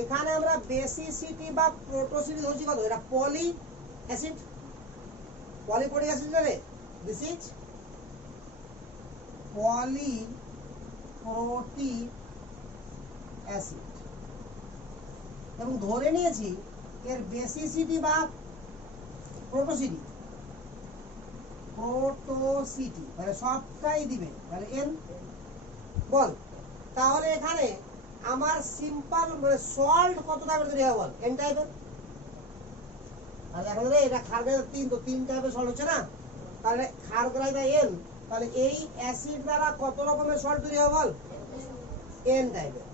এখানে আমরা বেসিসিটি বা প্রোটোসিটি ধরছি কত এটা পলি অ্যাসিড পলিপোটিক অ্যাসিড রে দিস ইজ পলিপ্রোটিক অ্যাসিড এবং ধরে নিয়েছি এর বেসিসিটি বা প্রোটোসিটি, মানে সবটাই দিবে, তাহলে এন। বল তাহলে এখানে আমার সিম্পল মানে সল্ট কত টাইপের তৈরি হবে বল? এন টাইপের। তাহলে এখন এটা খারগ্রাই 3, তো 3 টাইপের সল্ট হচ্ছে না, তাহলে খারগ্রাই বাই এন, তাহলে এই অ্যাসিড দ্বারা কত রকমের সল্ট তৈরি হবে বল? এন টাইপের।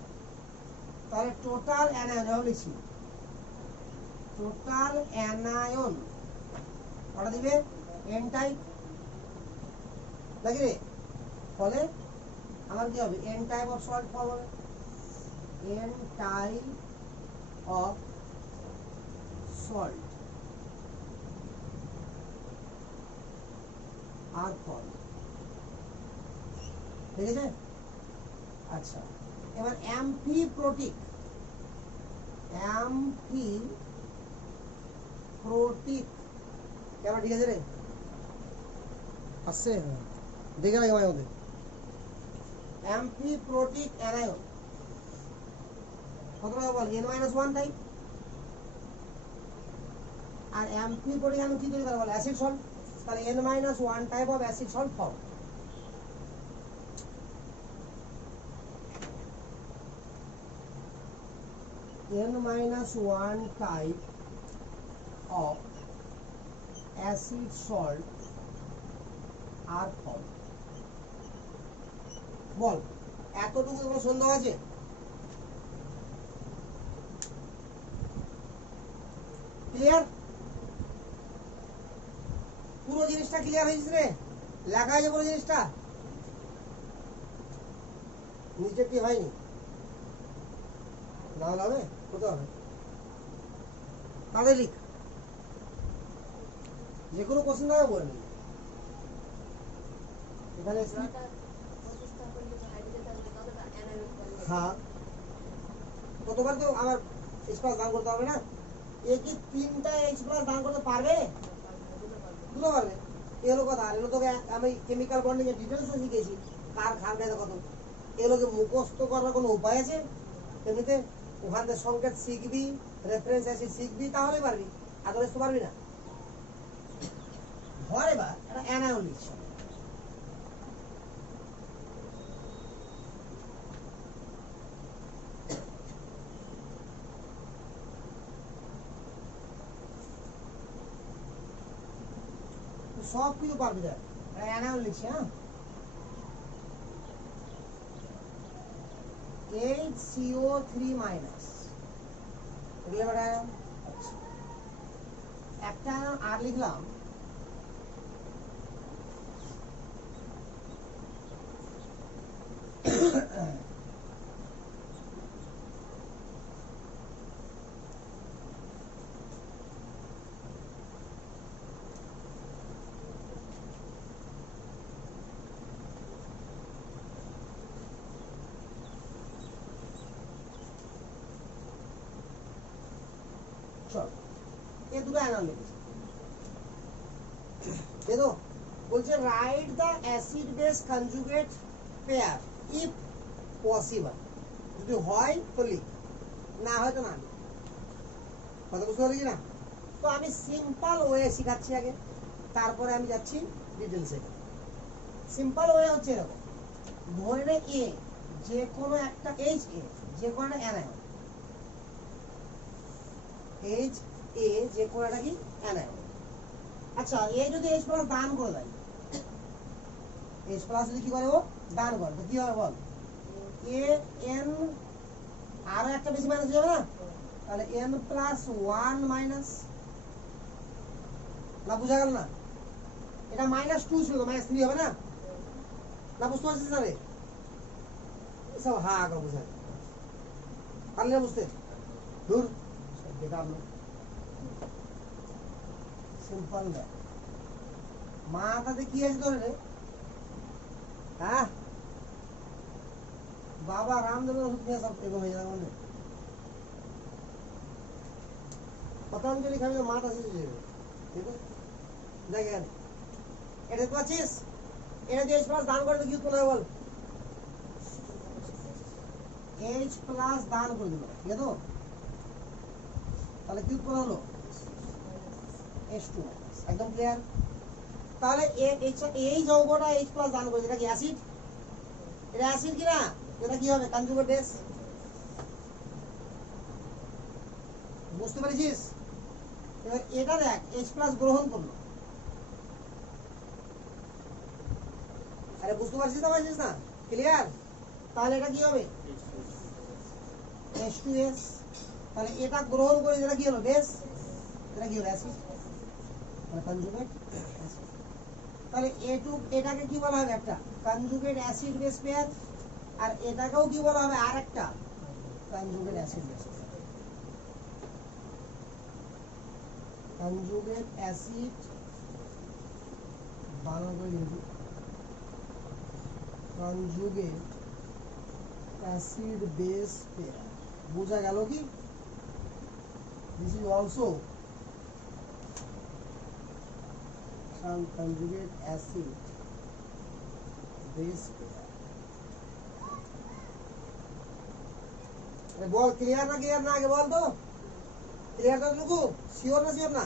তাহলে টোটাল অ্যানায়ন লিখছি, টোটাল অ্যানায়ন কটা দিবে? এন টাইপ নাকি রে? ফলে আমার কি হবে? N type of salt form হবে, এন টাইপ অফ সল্ট আর ফর্ম, ঠিক আছে? আচ্ছা, এবার অ্যাম্ফিপ্রোটিক, অ্যাম্ফিপ্রোটিক কেন? ঠিক আছে রে, আসছে দেখে রাখি আমার মধ্যে। অ্যাম্ফিপ্রোটিক অ্যানায়ন কত টাকা বল? n-1 type. আর অ্যাম্ফিপ্রোটিক অ্যানায়ন কি তৈরি করে বল? Acid salt. তাহলে n-1 type of acid salt form. n-1 type of acid salt are formed. বল এতটুকু তোমার সন্দেহ আছে? ক্লিয়ার? পুরো জিনিসটা ক্লিয়ার হয়েছে রে? লেখা হয়েছে পুরো জিনিসটা? নিচে কি হয়নি? না হবে কত হবে? তাহলে লিখ, যে কোনো কোশ্চেন দেওয়া বলে নি এখানে। হ্যাঁ, কতবার তো আমার H+ দান করতে হবে না? এ কি 3টা H+ দান করতে পারবে? দুটো পারবে। এ হলো কথা। আর এগুলো তোকে আমি কেমিক্যাল বন্ডিং এর ডিটেলসও শিখেছি, কার খারগায় কত। এগুলোকে মুখস্থ করার কোনো উপায় আছে? এমনিতে ওখান থেকে সংকেত শিখবি, রেফারেন্স অ্যাসিড শিখবি, তাহলে পারবি, আদারওয়াইজ তো পারবি না। ধর এবার একটা অ্যানায়ন লিখছি, সব কিছু পারবি দেখ। অ্যানায়ন লিখছি, হ্যাঁ, HCO3- এগুলো এবার অ্যানায়ন। একটা অ্যানায়ন আর লিখলাম, এই দুটো অ্যানায়ন লিখেছি। দেখো বলছে write the acid base conjugate pair if possible. যদি হয় তো লিখ, না হয় তো না লিখ। কথা বুঝতে পারলি না? তো আমি সিম্পল ওয়ে শিখাচ্ছি আগে, তারপরে আমি যাচ্ছি ডিটেলসে। সিম্পল ওয়ে হচ্ছে এরকম, ধরে নে এ যে কোনো একটা HA যে কোনো একটা অ্যানায়ন, HA যে কোনো একটা কি অ্যানায়ন। আচ্ছা, এ যদি H+ দান করে দেয়, H+ যদি কি করে ও দান করে, তো কি হবে বল? n আরো একটা বেশি মাইনাস যাবে না? তাহলে n+1 মাইনাস, না বুঝা গেল না? এটা -2 ছিল, -3 হবে না? না বুঝতে পারছিস না রে? সব হা করে বুঝা পারলে না বুঝতে? দূর বেকার লোক। সিম্পল দেখ, মাথাতে কি আছে তোর রে? হ্যাঁ, বাবা রামদেবের ওষুধ খেয়ে সব এরকম হয়ে যাবে। পতঞ্জলি খাবি তো মাথা শেষ হয়ে যাবে। ঠিক আছে, দেখেন এটা দেখতে পাচ্ছিস? এটা যে H+ দান করে কি উৎপন্ন হয় বল? H+ দান করে দিল, ঠিক আছে? তাহলে কি উৎপন্ন হলো H2 একদম ক্লিয়ার তাহলে এই যৌগটা H+ দান করেছে এটা কি অ্যাসিড এটা অ্যাসিড কি না এটা কি হবে কনজুগেট বেস বুঝতে পেরেছিস এবার এটা দেখ H+ গ্রহণ করলো আরে বুঝতে পারছিস না ক্লিয়ার তাহলে এটা কি হবে H2S তাহলে এটা গ্রহণ করে এটা কি হলো বেস এটা কি হলো অ্যাসিড মানে কনজুগেট অ্যাসিড তাহলে এটাকে কি বলা হবে একটা কনজুগেট অ্যাসিড বেস পেয়ার আর এটাকেও কি বলা হবে আরেকটা conjugate acid base pair conjugate acid বানান করে লিখব কনজুগেট অ্যাসিড বেস পেয়ার বোঝা গেল কি this is also some conjugate acid base pair ball clear না আগে বল তো ক্লিয়ার তো লুকু শিওর না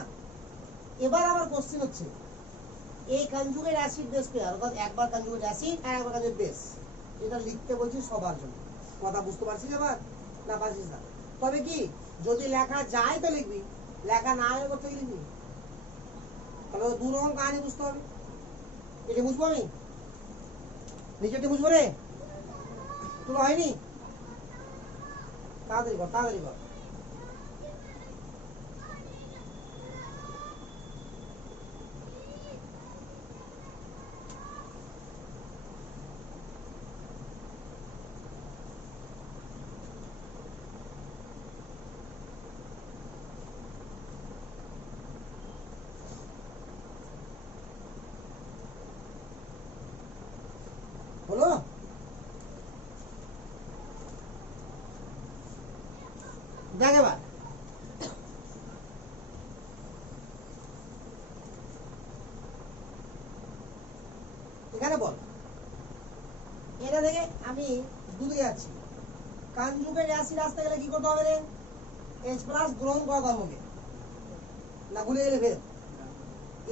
এবার আমার কোশ্চেন হচ্ছে এই কনজুগেট অ্যাসিড বেস পেয়ার অর্থাৎ একবার কনজুগেট অ্যাসিড আর একবার কনজুগেট বেস এটা লিখতে বলছি সবার জন্য কথা বুঝতে পারছিস এবার না পারছিস না তবে কি যদি লেখা যায় তো লিখবি লেখা না হয় করতে লিখবি তাহলে দু রকম কাহিনী বুঝতে হবে এটা বুঝবো আমি নিচেরটা বুঝবো রে তোলা হয়নি তাড়াতাড়ি কর বলো দেখ এবার এখানে বল এটা থেকে আমি দুদিকে যাচ্ছি কনজুগেট অ্যাসিড আসতে গেলে কি করতে হবে রে H+ গ্রহণ করতে হবে না ভুলে গেলে ফের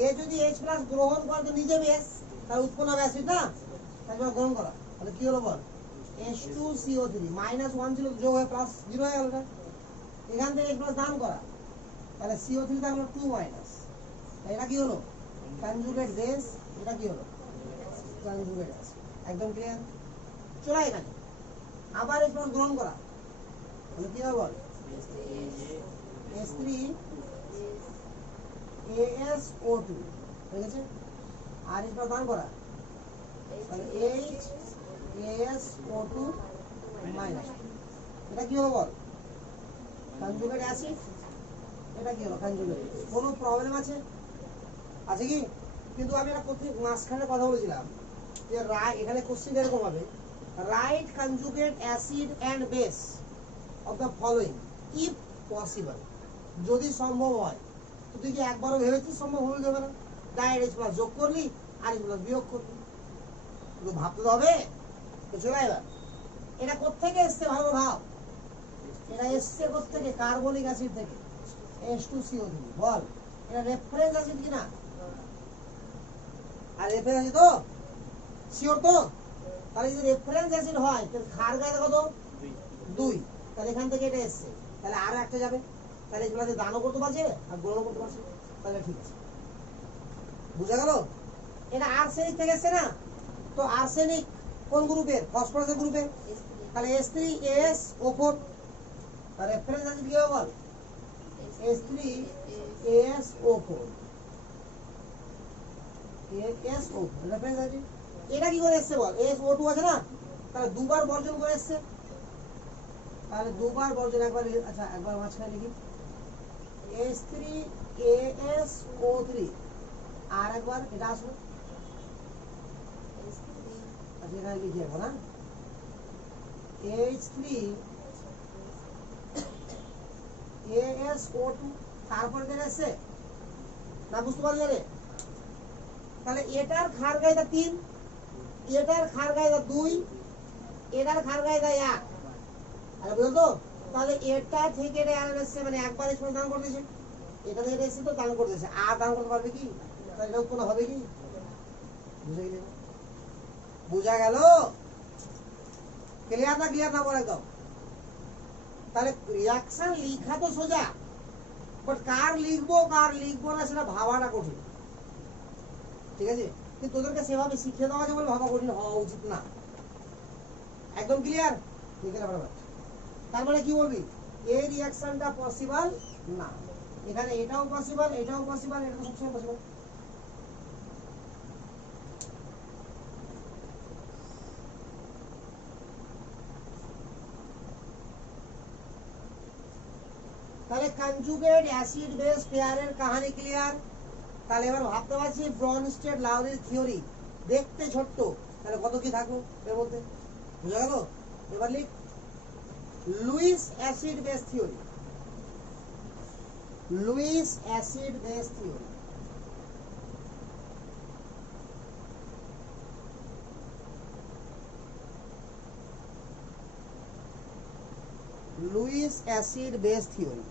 এ যদি H+ গ্রহণ করে তো নিজে বেশ তাহলে উৎপন্ন হবে অ্যাসিড না তাহলে গ্রহণ করা তাহলে কি হলো বল H2CO3 -1 ছিল যোগ হয়ে +0 হয়ে গেল এখান থেকে H+ দান করা তাহলে CO3 থাকলো 2- এটা কি হলো কনজুগেট বেস এটা কি হলো কনজুগেট অ্যাসিড একদম ক্লিয়ার চলো এখানে আবার H+ গ্রহণ করা তাহলে কি হবে বল H3AsO2 ঠিক আছে আর H+ দান করা তাহলে HAsO2 এটা কি হলো বল কনজুগেট অ্যাসিড এটা কি হলো কনজুগেট কোনো প্রবলেম আছে কি কিন্তু আমি একটা প্রত্যেক মাঝখানে কথা বলেছিলাম যে এখানে কোশ্চেন এরকম হবে write conjugate acid and base of the following if possible যদি সম্ভব হয় তো তুই কি একবারও ভেবেছিস সম্ভব হয়ে যাবে না ডাইরেক্ট H+ যোগ করলি আর H+ বিয়োগ করলি তো ভাবতে হবে তো চলে এবার এটা কোত্থেকে এসছে ভালো ভাব এটা এসছে কোত্থেকে কার্বনিক অ্যাসিড থেকে H2CO3 বল এটা রেফারেন্স অ্যাসিড কিনা আর রেফারেন্স অ্যাসিড তো শিওর তো তাহলে যদি রেফারেন্স অ্যাসিড হয় তাহলে ক্ষার গায়ে কত 2 তাহলে এখান থেকে এটা এসছে তাহলে আর একটা যাবে তাহলে এগুলোতে দানও করতে পারছে আর গ্রহণ করতে পারছে তাহলে ঠিক আছে বুঝা গেল এটা আর্সেনিক থেকে এসছে না তো আর্সেনিক কোন গ্রুপের ফসফরাসের গ্রুপের তাহলে H3AsO4 তার রেফারেন্স অ্যাসিড কি হবে বল H3AsO4 রেফারেন্স অ্যাসিড এটা কি করে এসছে বল SO2 আছে না তাহলে দুবার বর্জন করে এসছে তাহলে দুবার বর্জন একবার আচ্ছা একবার মাঝখানে লিখি H3AsO3 আর একবার এটা আসবে আচ্ছা এখানে লিখি এখন না H3AsO2 তারপরে যেটা এসছে না বুঝতে পারলি রে তাহলে এটার ক্ষার গায়টা 3 এটার ক্ষার গায়টা 2 এটার ক্ষার গায়টা 1 আরে বুঝলো তো তাহলে এটা থেকে এটা এসছে, মানে একবার এসে দান করে দিয়েছে, এটা থেকে এটা এসছে তো দান করে দিয়েছে, আর দান করতে পারবে কি? তাহলে এটা উৎপন্ন হবে কি? বুঝে গেল? বুঝা গেল? ক্লিয়ার না ক্লিয়ার না বলে দাও। তাহলে রিয়াকশন লিখা তো সোজা, বাট কার লিখবো না সেটা ভাবাটা কঠিন। ঠিক আছে, কিন্তু তোদেরকে সেভাবে শিখিয়ে দেওয়া আছে বলে ভাবা কঠিন হওয়া উচিত না। একদম ক্লিয়ার? তার মানে কি বলবি? এই রিয়াকশনটা পসিবল না, এখানে এটাও পসিবল, এটাও পসিবল, এটা সবসময় পসিবল। তাহলে কনজুগেট অ্যাসিড বেস পেয়ারের কাহিনী ক্লিয়ার। তাহলে এবার ভাবতে পারছি ব্রনস্টেড লাউরির থিওরি দেখতে ছোট্ট, তাহলে কত কি থাকলো এর মধ্যে, বুঝা গেল? এবার লিখ Lewis acid base theory. Lewis acid base theory. Lewis acid base theory.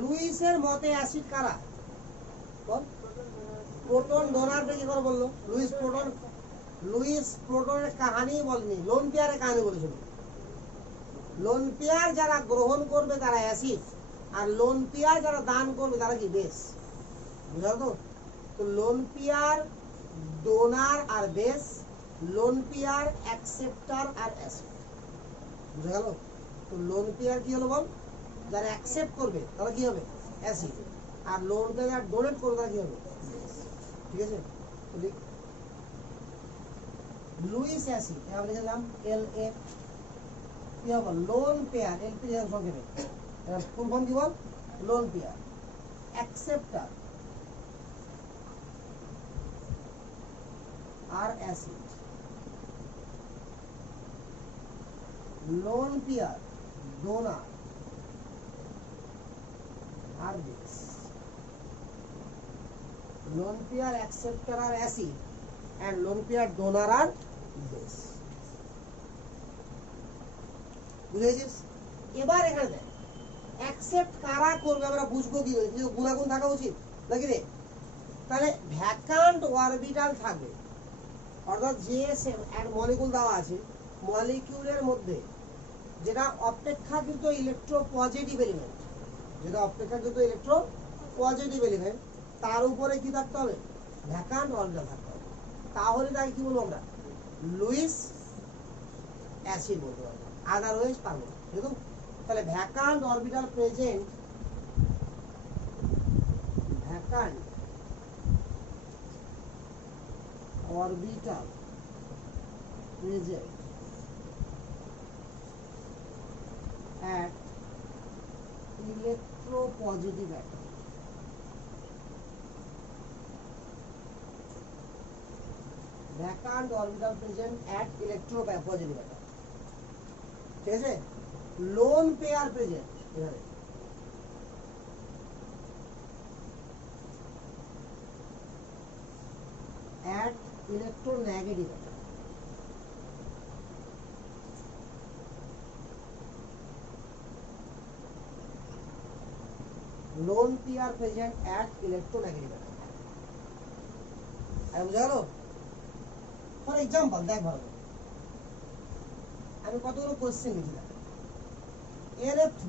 লুইসের মতে অ্যাসিড কারা? প্রোটন ডোনার কি করে বললো? লুইস প্রোটনের কাহিনী বলেনি, লোন পেয়ারের কাহিনী বলেছিল। লোন পেয়ার যারা গ্রহণ করবে তারা অ্যাসিড, আর লোন পেয়ার যারা দান করবে তারা কি বেস। বুঝা তো? তো লোন পেয়ার ডোনার আর বেস, লোন পেয়ার অ্যাকসেপ্টার আর অ্যাসিড। বুঝা গেল? তো লোন পেয়ার কি হলো বল? যারা অ্যাকসেপ্ট করবে তারা কি হবে? অ্যাসিড। আর লোন পেয়ার যারা ডোনেট করবে তারা কি হবে? ঠিক আছে, লুইস অ্যাসিড আমরা লিখলাম LA, কি হবে? লোন পেয়ার, এলপি সংক্ষেপে ফুল ফর্ম কি বল? Lone pair. অ্যাকসেপ্টার আর অ্যাসিড। লোন পেয়ার ডোনার আর বেস। লোন পেয়ার অ্যাকসেপ্টার আর acid, and lone pair donor আর base। বুঝেছিস? এবার এখানে দেখ অ্যাকসেপ্ট কারা করবে আমরা বুঝবো কি করে? কিছু গুণাগুণ থাকা উচিত নাকি রে? তাহলে ভ্যাকান্ট অরবিটাল থাকবে, অর্থাৎ যে এক মলিকিউল দেওয়া আছে, মলিকিউলের মধ্যে যেটা অপেক্ষাকৃত ইলেকট্রো পজিটিভ এলিমেন্ট, যেটা অপেক্ষাকৃত ইলেকট্রো পজিটিভ এলিমেন্ট, তার উপরে কি থাকতে হবে? ভ্যাকান্ট অরবিটাল থাকতে হবে। তাহলে তাকে কি বলবো আমরা? লুইস অ্যাসিড বলতে পারবো, আদারওয়াইজ পারবো না। দেখুন তাহলে vacant orbital present, vacant orbital present at electropositive atom। vacant orbital present at electropositive atom। ঠিক আছে, লোন পেয়ার প্রেজেন্ট এখানে at electronegative atom। Lone pair present at electronegative atom। আর বুঝা গেল? ফর এক্সাম্পল দেখ ভালো, আমি কতগুলো কোশ্চেন লিখলাম। NF3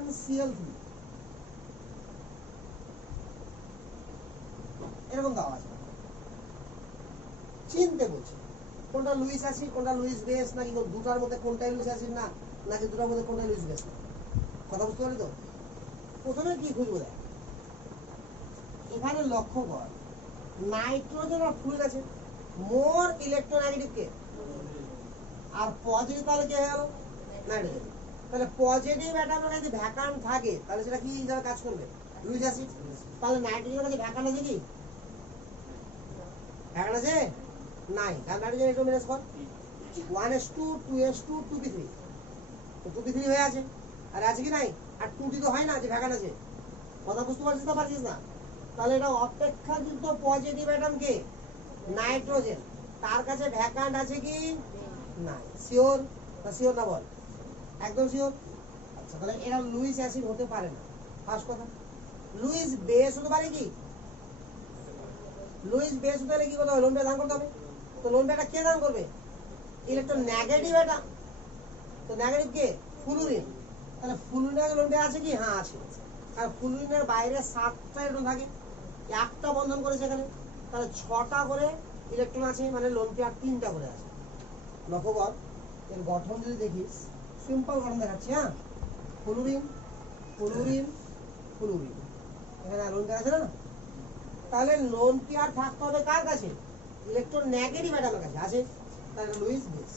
NCl3 এরকম দেওয়া আছে, চিনতে বলছে কোনটা লুইস অ্যাসিড, কোনটা লুইস বেস, নাকি দুটার মধ্যে কোনটাই লুইস অ্যাসিড না, নাকি দুটার মধ্যে কোনটাই লুইস বেস না। কথা বুঝতে পারি তো? প্রথমে কি খুঁজবো দেখ, এখানে লক্ষ্য কর নাইট্রোজেন আর ফ্লুইড আছে, মোর ইলেকট্রোনেগেটিভ কে আর পজিটিভ, তাহলে কে হয়ে গেল? নাইট্রোজেন। তাহলে পজিটিভ অ্যাটম যদি ভ্যাকান্ট থাকে তাহলে সেটা কি হিসাবে কাজ করবে? Luis acid. তাহলে নাইট্রোজেনের কাছে ভ্যাকান্ট আছে কি? ভ্যাকান্ট আছে? 9 কারণ নাইট্রোজেন একটু মাইনাস কর 1s2 2s2 2p3 তো 2p3 হয়ে আছে আর আছে কি নাই আর 2t তো হয় না যে ভ্যাকান্ট আছে কথা বুঝতে পারছিস না পারছিস না তাহলে এটা অপেক্ষাকৃত পজিটিভ অ্যাটম কে নাইট্রোজেন তার কাছে ভ্যাকান্ট আছে কি না শিওর না শিওর না বল একদম শিওর আচ্ছা তাহলে এরা লুইস অ্যাসিড হতে পারে না ফার্স্ট কথা লুইস বেস হতে পারে কি লুইস বেস হতে হলে কি করতে হবে লোন পে দান করতে হবে তো লোন পেটা কে দান করবে ইলেকট্রন নেগেটিভ এটা তো নেগেটিভ কে ফ্লুরিন তাহলে ফ্লুরিনের লোন পে আছে কি হ্যাঁ আছে আর ফ্লুরিনের বাইরে 7টা ইলেকট্রন থাকে একটা বন্ধন করেছে এখানে তাহলে 6টা করে ইলেকট্রন আছে মানে লোন পে আর 3টা করে আছে লক্ষ্য কর এর গঠন যদি দেখিস সিম্পল গঠন দেখাচ্ছি হ্যাঁ ফ্লুরিন ফ্লুরিন ফ্লুরিন এখানে লোন পে আছে না তাহলে লোন পেয়ার থাকতে হবে কার কাছে ইলেকট্রন নেগেটিভ অ্যাটমের কাছে আছে তাহলে লুইস বেস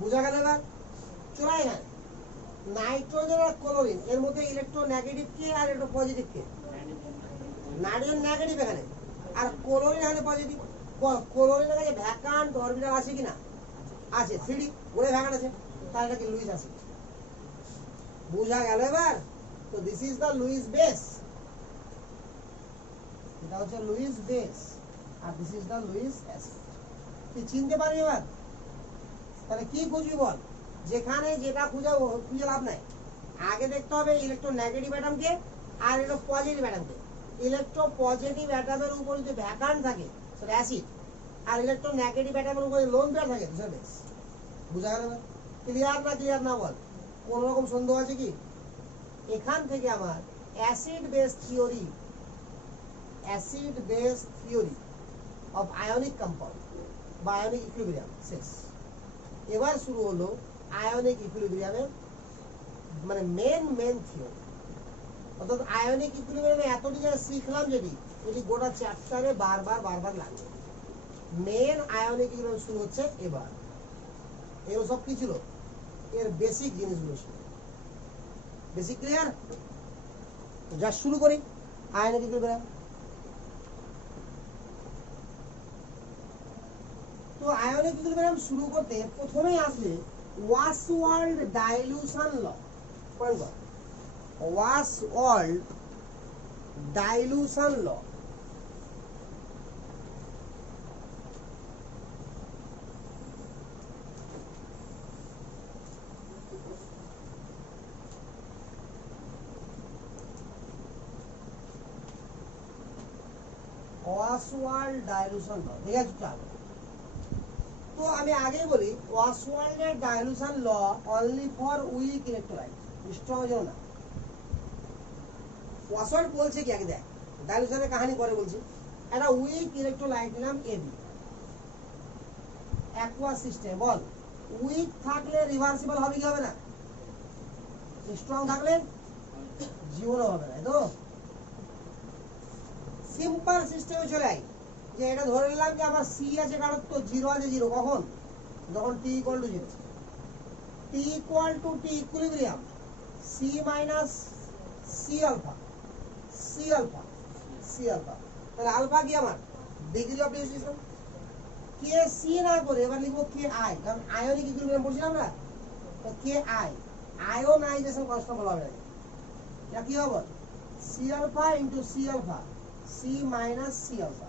বুঝা গেল এবার চলে এখানে নাইট্রোজেন আর ক্লোরিন এর মধ্যে ইলেকট্রন নেগেটিভ কে আর ইলেকট্রন পজিটিভ কে নাইট্রোজেন নেগেটিভ এখানে আর ক্লোরিন এখানে পজিটিভ ক্লোরিনের কাছে ভ্যাকান্ট অরবিটাল আছে কি না আছে 3d ওরে ভ্যাকান্ট আছে তাহলে এটা কি লুইস আছে বুঝা গেল এবার তো this is the Lewis base এটা হচ্ছে লুইস বেস আর this is the Lewis acid তুই চিনতে পারবি এবার তাহলে কি খুঁজবি বল যেখানে যেটা খুঁজে লাভ নাই আগে দেখতে হবে ইলেকট্রন নেগেটিভ অ্যাটমকে আর ইলেকট্রন পজিটিভ অ্যাটমকে ইলেকট্রন পজিটিভ অ্যাটমের উপর যদি ভ্যাকান্ট থাকে সেটা অ্যাসিড আর ইলেকট্রন নেগেটিভ অ্যাটমের উপর লোন পেয়ার থাকে সেটা বেস বুঝা গেল না ক্লিয়ার না বল কোন রকম সন্দেহ আছে কি এখান থেকে আমার acid base theory of ionic compound বা আয়নিক ইকুইলিব্রিয়াম শেষ এবার শুরু হলো আয়নিক ইকুইলিব্রিয়ামের মানে মেন থিওরি অর্থাৎ আয়নিক ইকুইলিব্রিয়ামে এতটি যা শিখলাম যেটি এটি গোটা চ্যাপ্টারে বারবার লাগবে মেন আয়নিক ইকুইলিব্রিয়াম শুরু হচ্ছে এবার এগুলো সব কি ছিল এর বেসিক জিনিসগুলো ছিল বেসিক ক্লিয়ার যা শুরু করি আয়নিক ইকুইলিব্রিয়াম তো আয়নিক ইকুইলিব্রিয়াম শুরু করতে প্রথমেই আসবে ওয়াসওয়ার্ল্ড ডাইলিউশন ল পয়েন্ট কর ওয়াসওয়ার্ল্ড ডাইলিউশন ল ওয়াসওয়ার্ল্ড ডাইলিউশন ল ঠিক আছে চল তো আমি আগেই বলি ওয়াসওয়ার্ল্ডের dilution law only for weak electrolyte strong যেন না ওয়াসওয়ার্ল্ড বলছে কি আগে দেখ ডাইলিউশনের কাহিনী পরে বলছি একটা উইক ইলেকট্রোলাইট নিলাম এবি অ্যাকোয়া সিস্টেম বল উইক থাকলে রিভার্সিবল হবে কি হবে না স্ট্রং থাকলে জীবনও হবে না তো সিম্পল সিস্টেমে চলে আই যে এটা ধরে নিলাম যে আমার সি আছে কারণ তো 0 আছে 0 কখন যখন t = 0 t = t equilibrium c - c alpha তাহলে আলফা কি আমার degree of dissociation K C না করে এবার লিখব কে আই কারণ আয়নিক ইকুইলিব্রিয়াম পড়ছিলাম না তো কে আই আয়োনাইজেশন কনস্ট্যান্ট বলা হবে এটা কি হবে c alpha * c alpha c - c alpha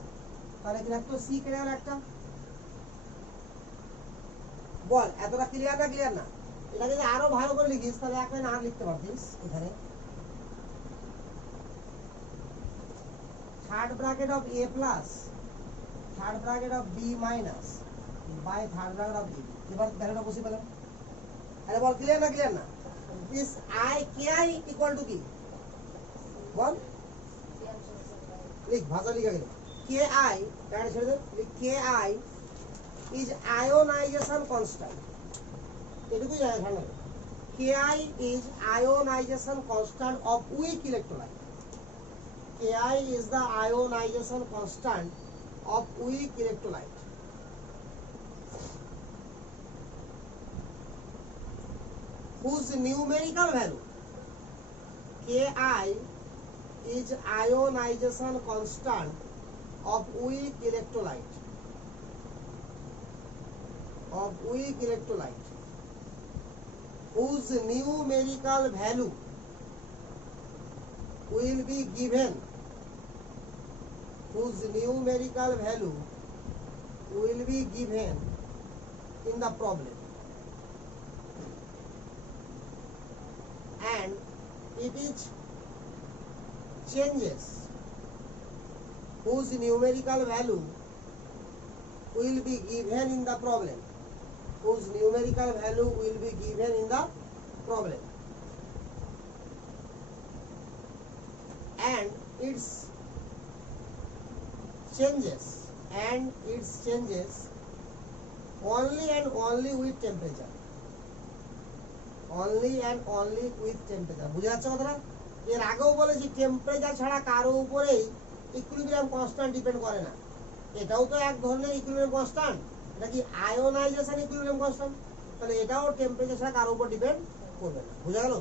তাহলে কি রাখতো সি কেটে গেল একটা বল এতটা ক্লিয়ার না এটা যদি আরো ভালো করে লিখিস তাহলে একটা না লিখতে পারতিস এখানে third bracket of a plus third bracket of b minus by third bracket of a এবার ভ্যালুটা বসিয়ে পেলাম আরে বল ক্লিয়ার না this i ki equal to কি বল লিখ ভাষা লিখা গেল ki ডাইরেক্ট ছেড়ে দে ki is ionization constant এটুকু জানা ভালো ki is ionization constant of weak electrolyte ki is the ionization constant of weak electrolyte whose numerical value ki is ionization constant of weak electrolyte of weak electrolyte whose numerical value will be given in the problem, and it is changes whose numerical value will be given in the problem, and its changes only and only with temperature, বুঝে যাচ্ছে কথাটা? এর আগেও বলেছি temperature ছাড়া কারো উপরেই equilibrium constant depend করে না। এটাও তো এক ধরনের ইকুইলিব্রিয়াম কনস্ট্যান্ট, এটা কি আয়োনাইজেশন ইকুইলিব্রিয়াম কনস্ট্যান্ট, তাহলে এটাও টেম্পারেচার ছাড়া কারো উপর ডিপেন্ড করবে না। বুঝা গেল?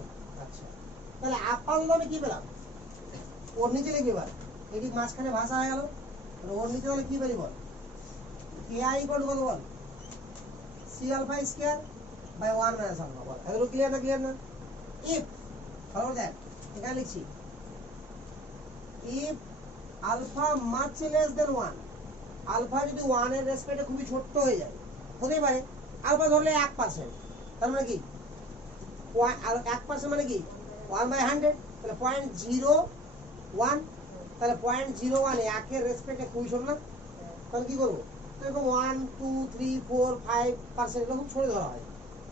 আচ্ছা, তাহলে আপাতত আমি কি পেলাম? ওর নিচে লিখবি এবার, এটি মাঝখানে ভাষা হয়ে গেল। ওর নিচে তাহলে কি পেলি বল? কে আই ইকুয়াল টু কত বল? C alpha square by 1 minus alpha. বল এগুলো ক্লিয়ার না? ইফ, ফলো দ্যাট, এখানে লিখছি if alpha much less than 1, alpha যদি 1 এর রেসপেক্টে খুবই ছোট হয়ে যায়, হতেই পারে। আলফা ধরলে 1%, তার মানে কি 1% মানে কি 1/100, তাহলে 0.01, তাহলে 0.01 1 এর রেসপেক্টে খুবই ছোট না? তাহলে কি করবো? এরকম 1, 2, 3, 4, 5% এরকম ছোট ধরা হয়।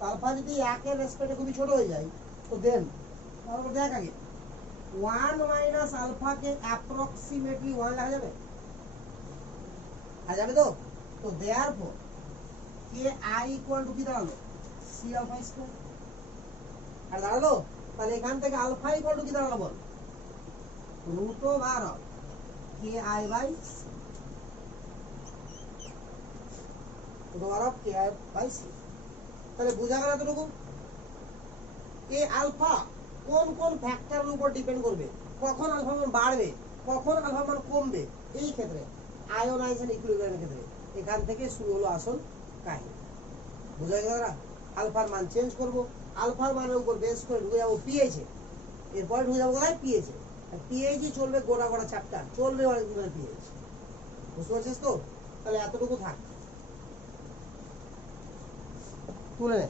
আলফা যদি 1 এর রেসপেক্টে খুবই ছোট হয়ে যায়, তো দেন তাহলে দেখ আগে 1 মাইনাস আলফাকে অ্যাপ্রক্সিমেটলি 1 লেখা যাবে? তো therefore K I equal to কি দাঁড়ালো? C alpha square. আর দাঁড়ালো, তাহলে এখান থেকে আলফা ইকুয়াল টু কি দাঁড়ালো বল? Root over of K I by C. তাহলে বোঝা গেল এতটুকু? এ আলফা কোন কোন ফ্যাক্টরের উপর ডিপেন্ড করবে, কখন আলফা মান বাড়বে, কখন আলফা মান কমবে, এই ক্ষেত্রে আয়োনাইজেশন ইকুইলিব্রিয়ামের ক্ষেত্রে এখান থেকে শুরু হলো আসল কাহিনী। বুঝা গেল? আলফার মান চেঞ্জ করব, আলফার মানের উপর বেস করে ঢুকে যাবো পিএইচে, এরপরে ঢুকে যাবো কোথায়? পিএইচে। পিএইচই চলবে গোটা চ্যাপ্টার, চলবে অনেক দিনের পিএইচ। বুঝতে পারছিস তো? তাহলে এতটুকু থাক, তুলে নে।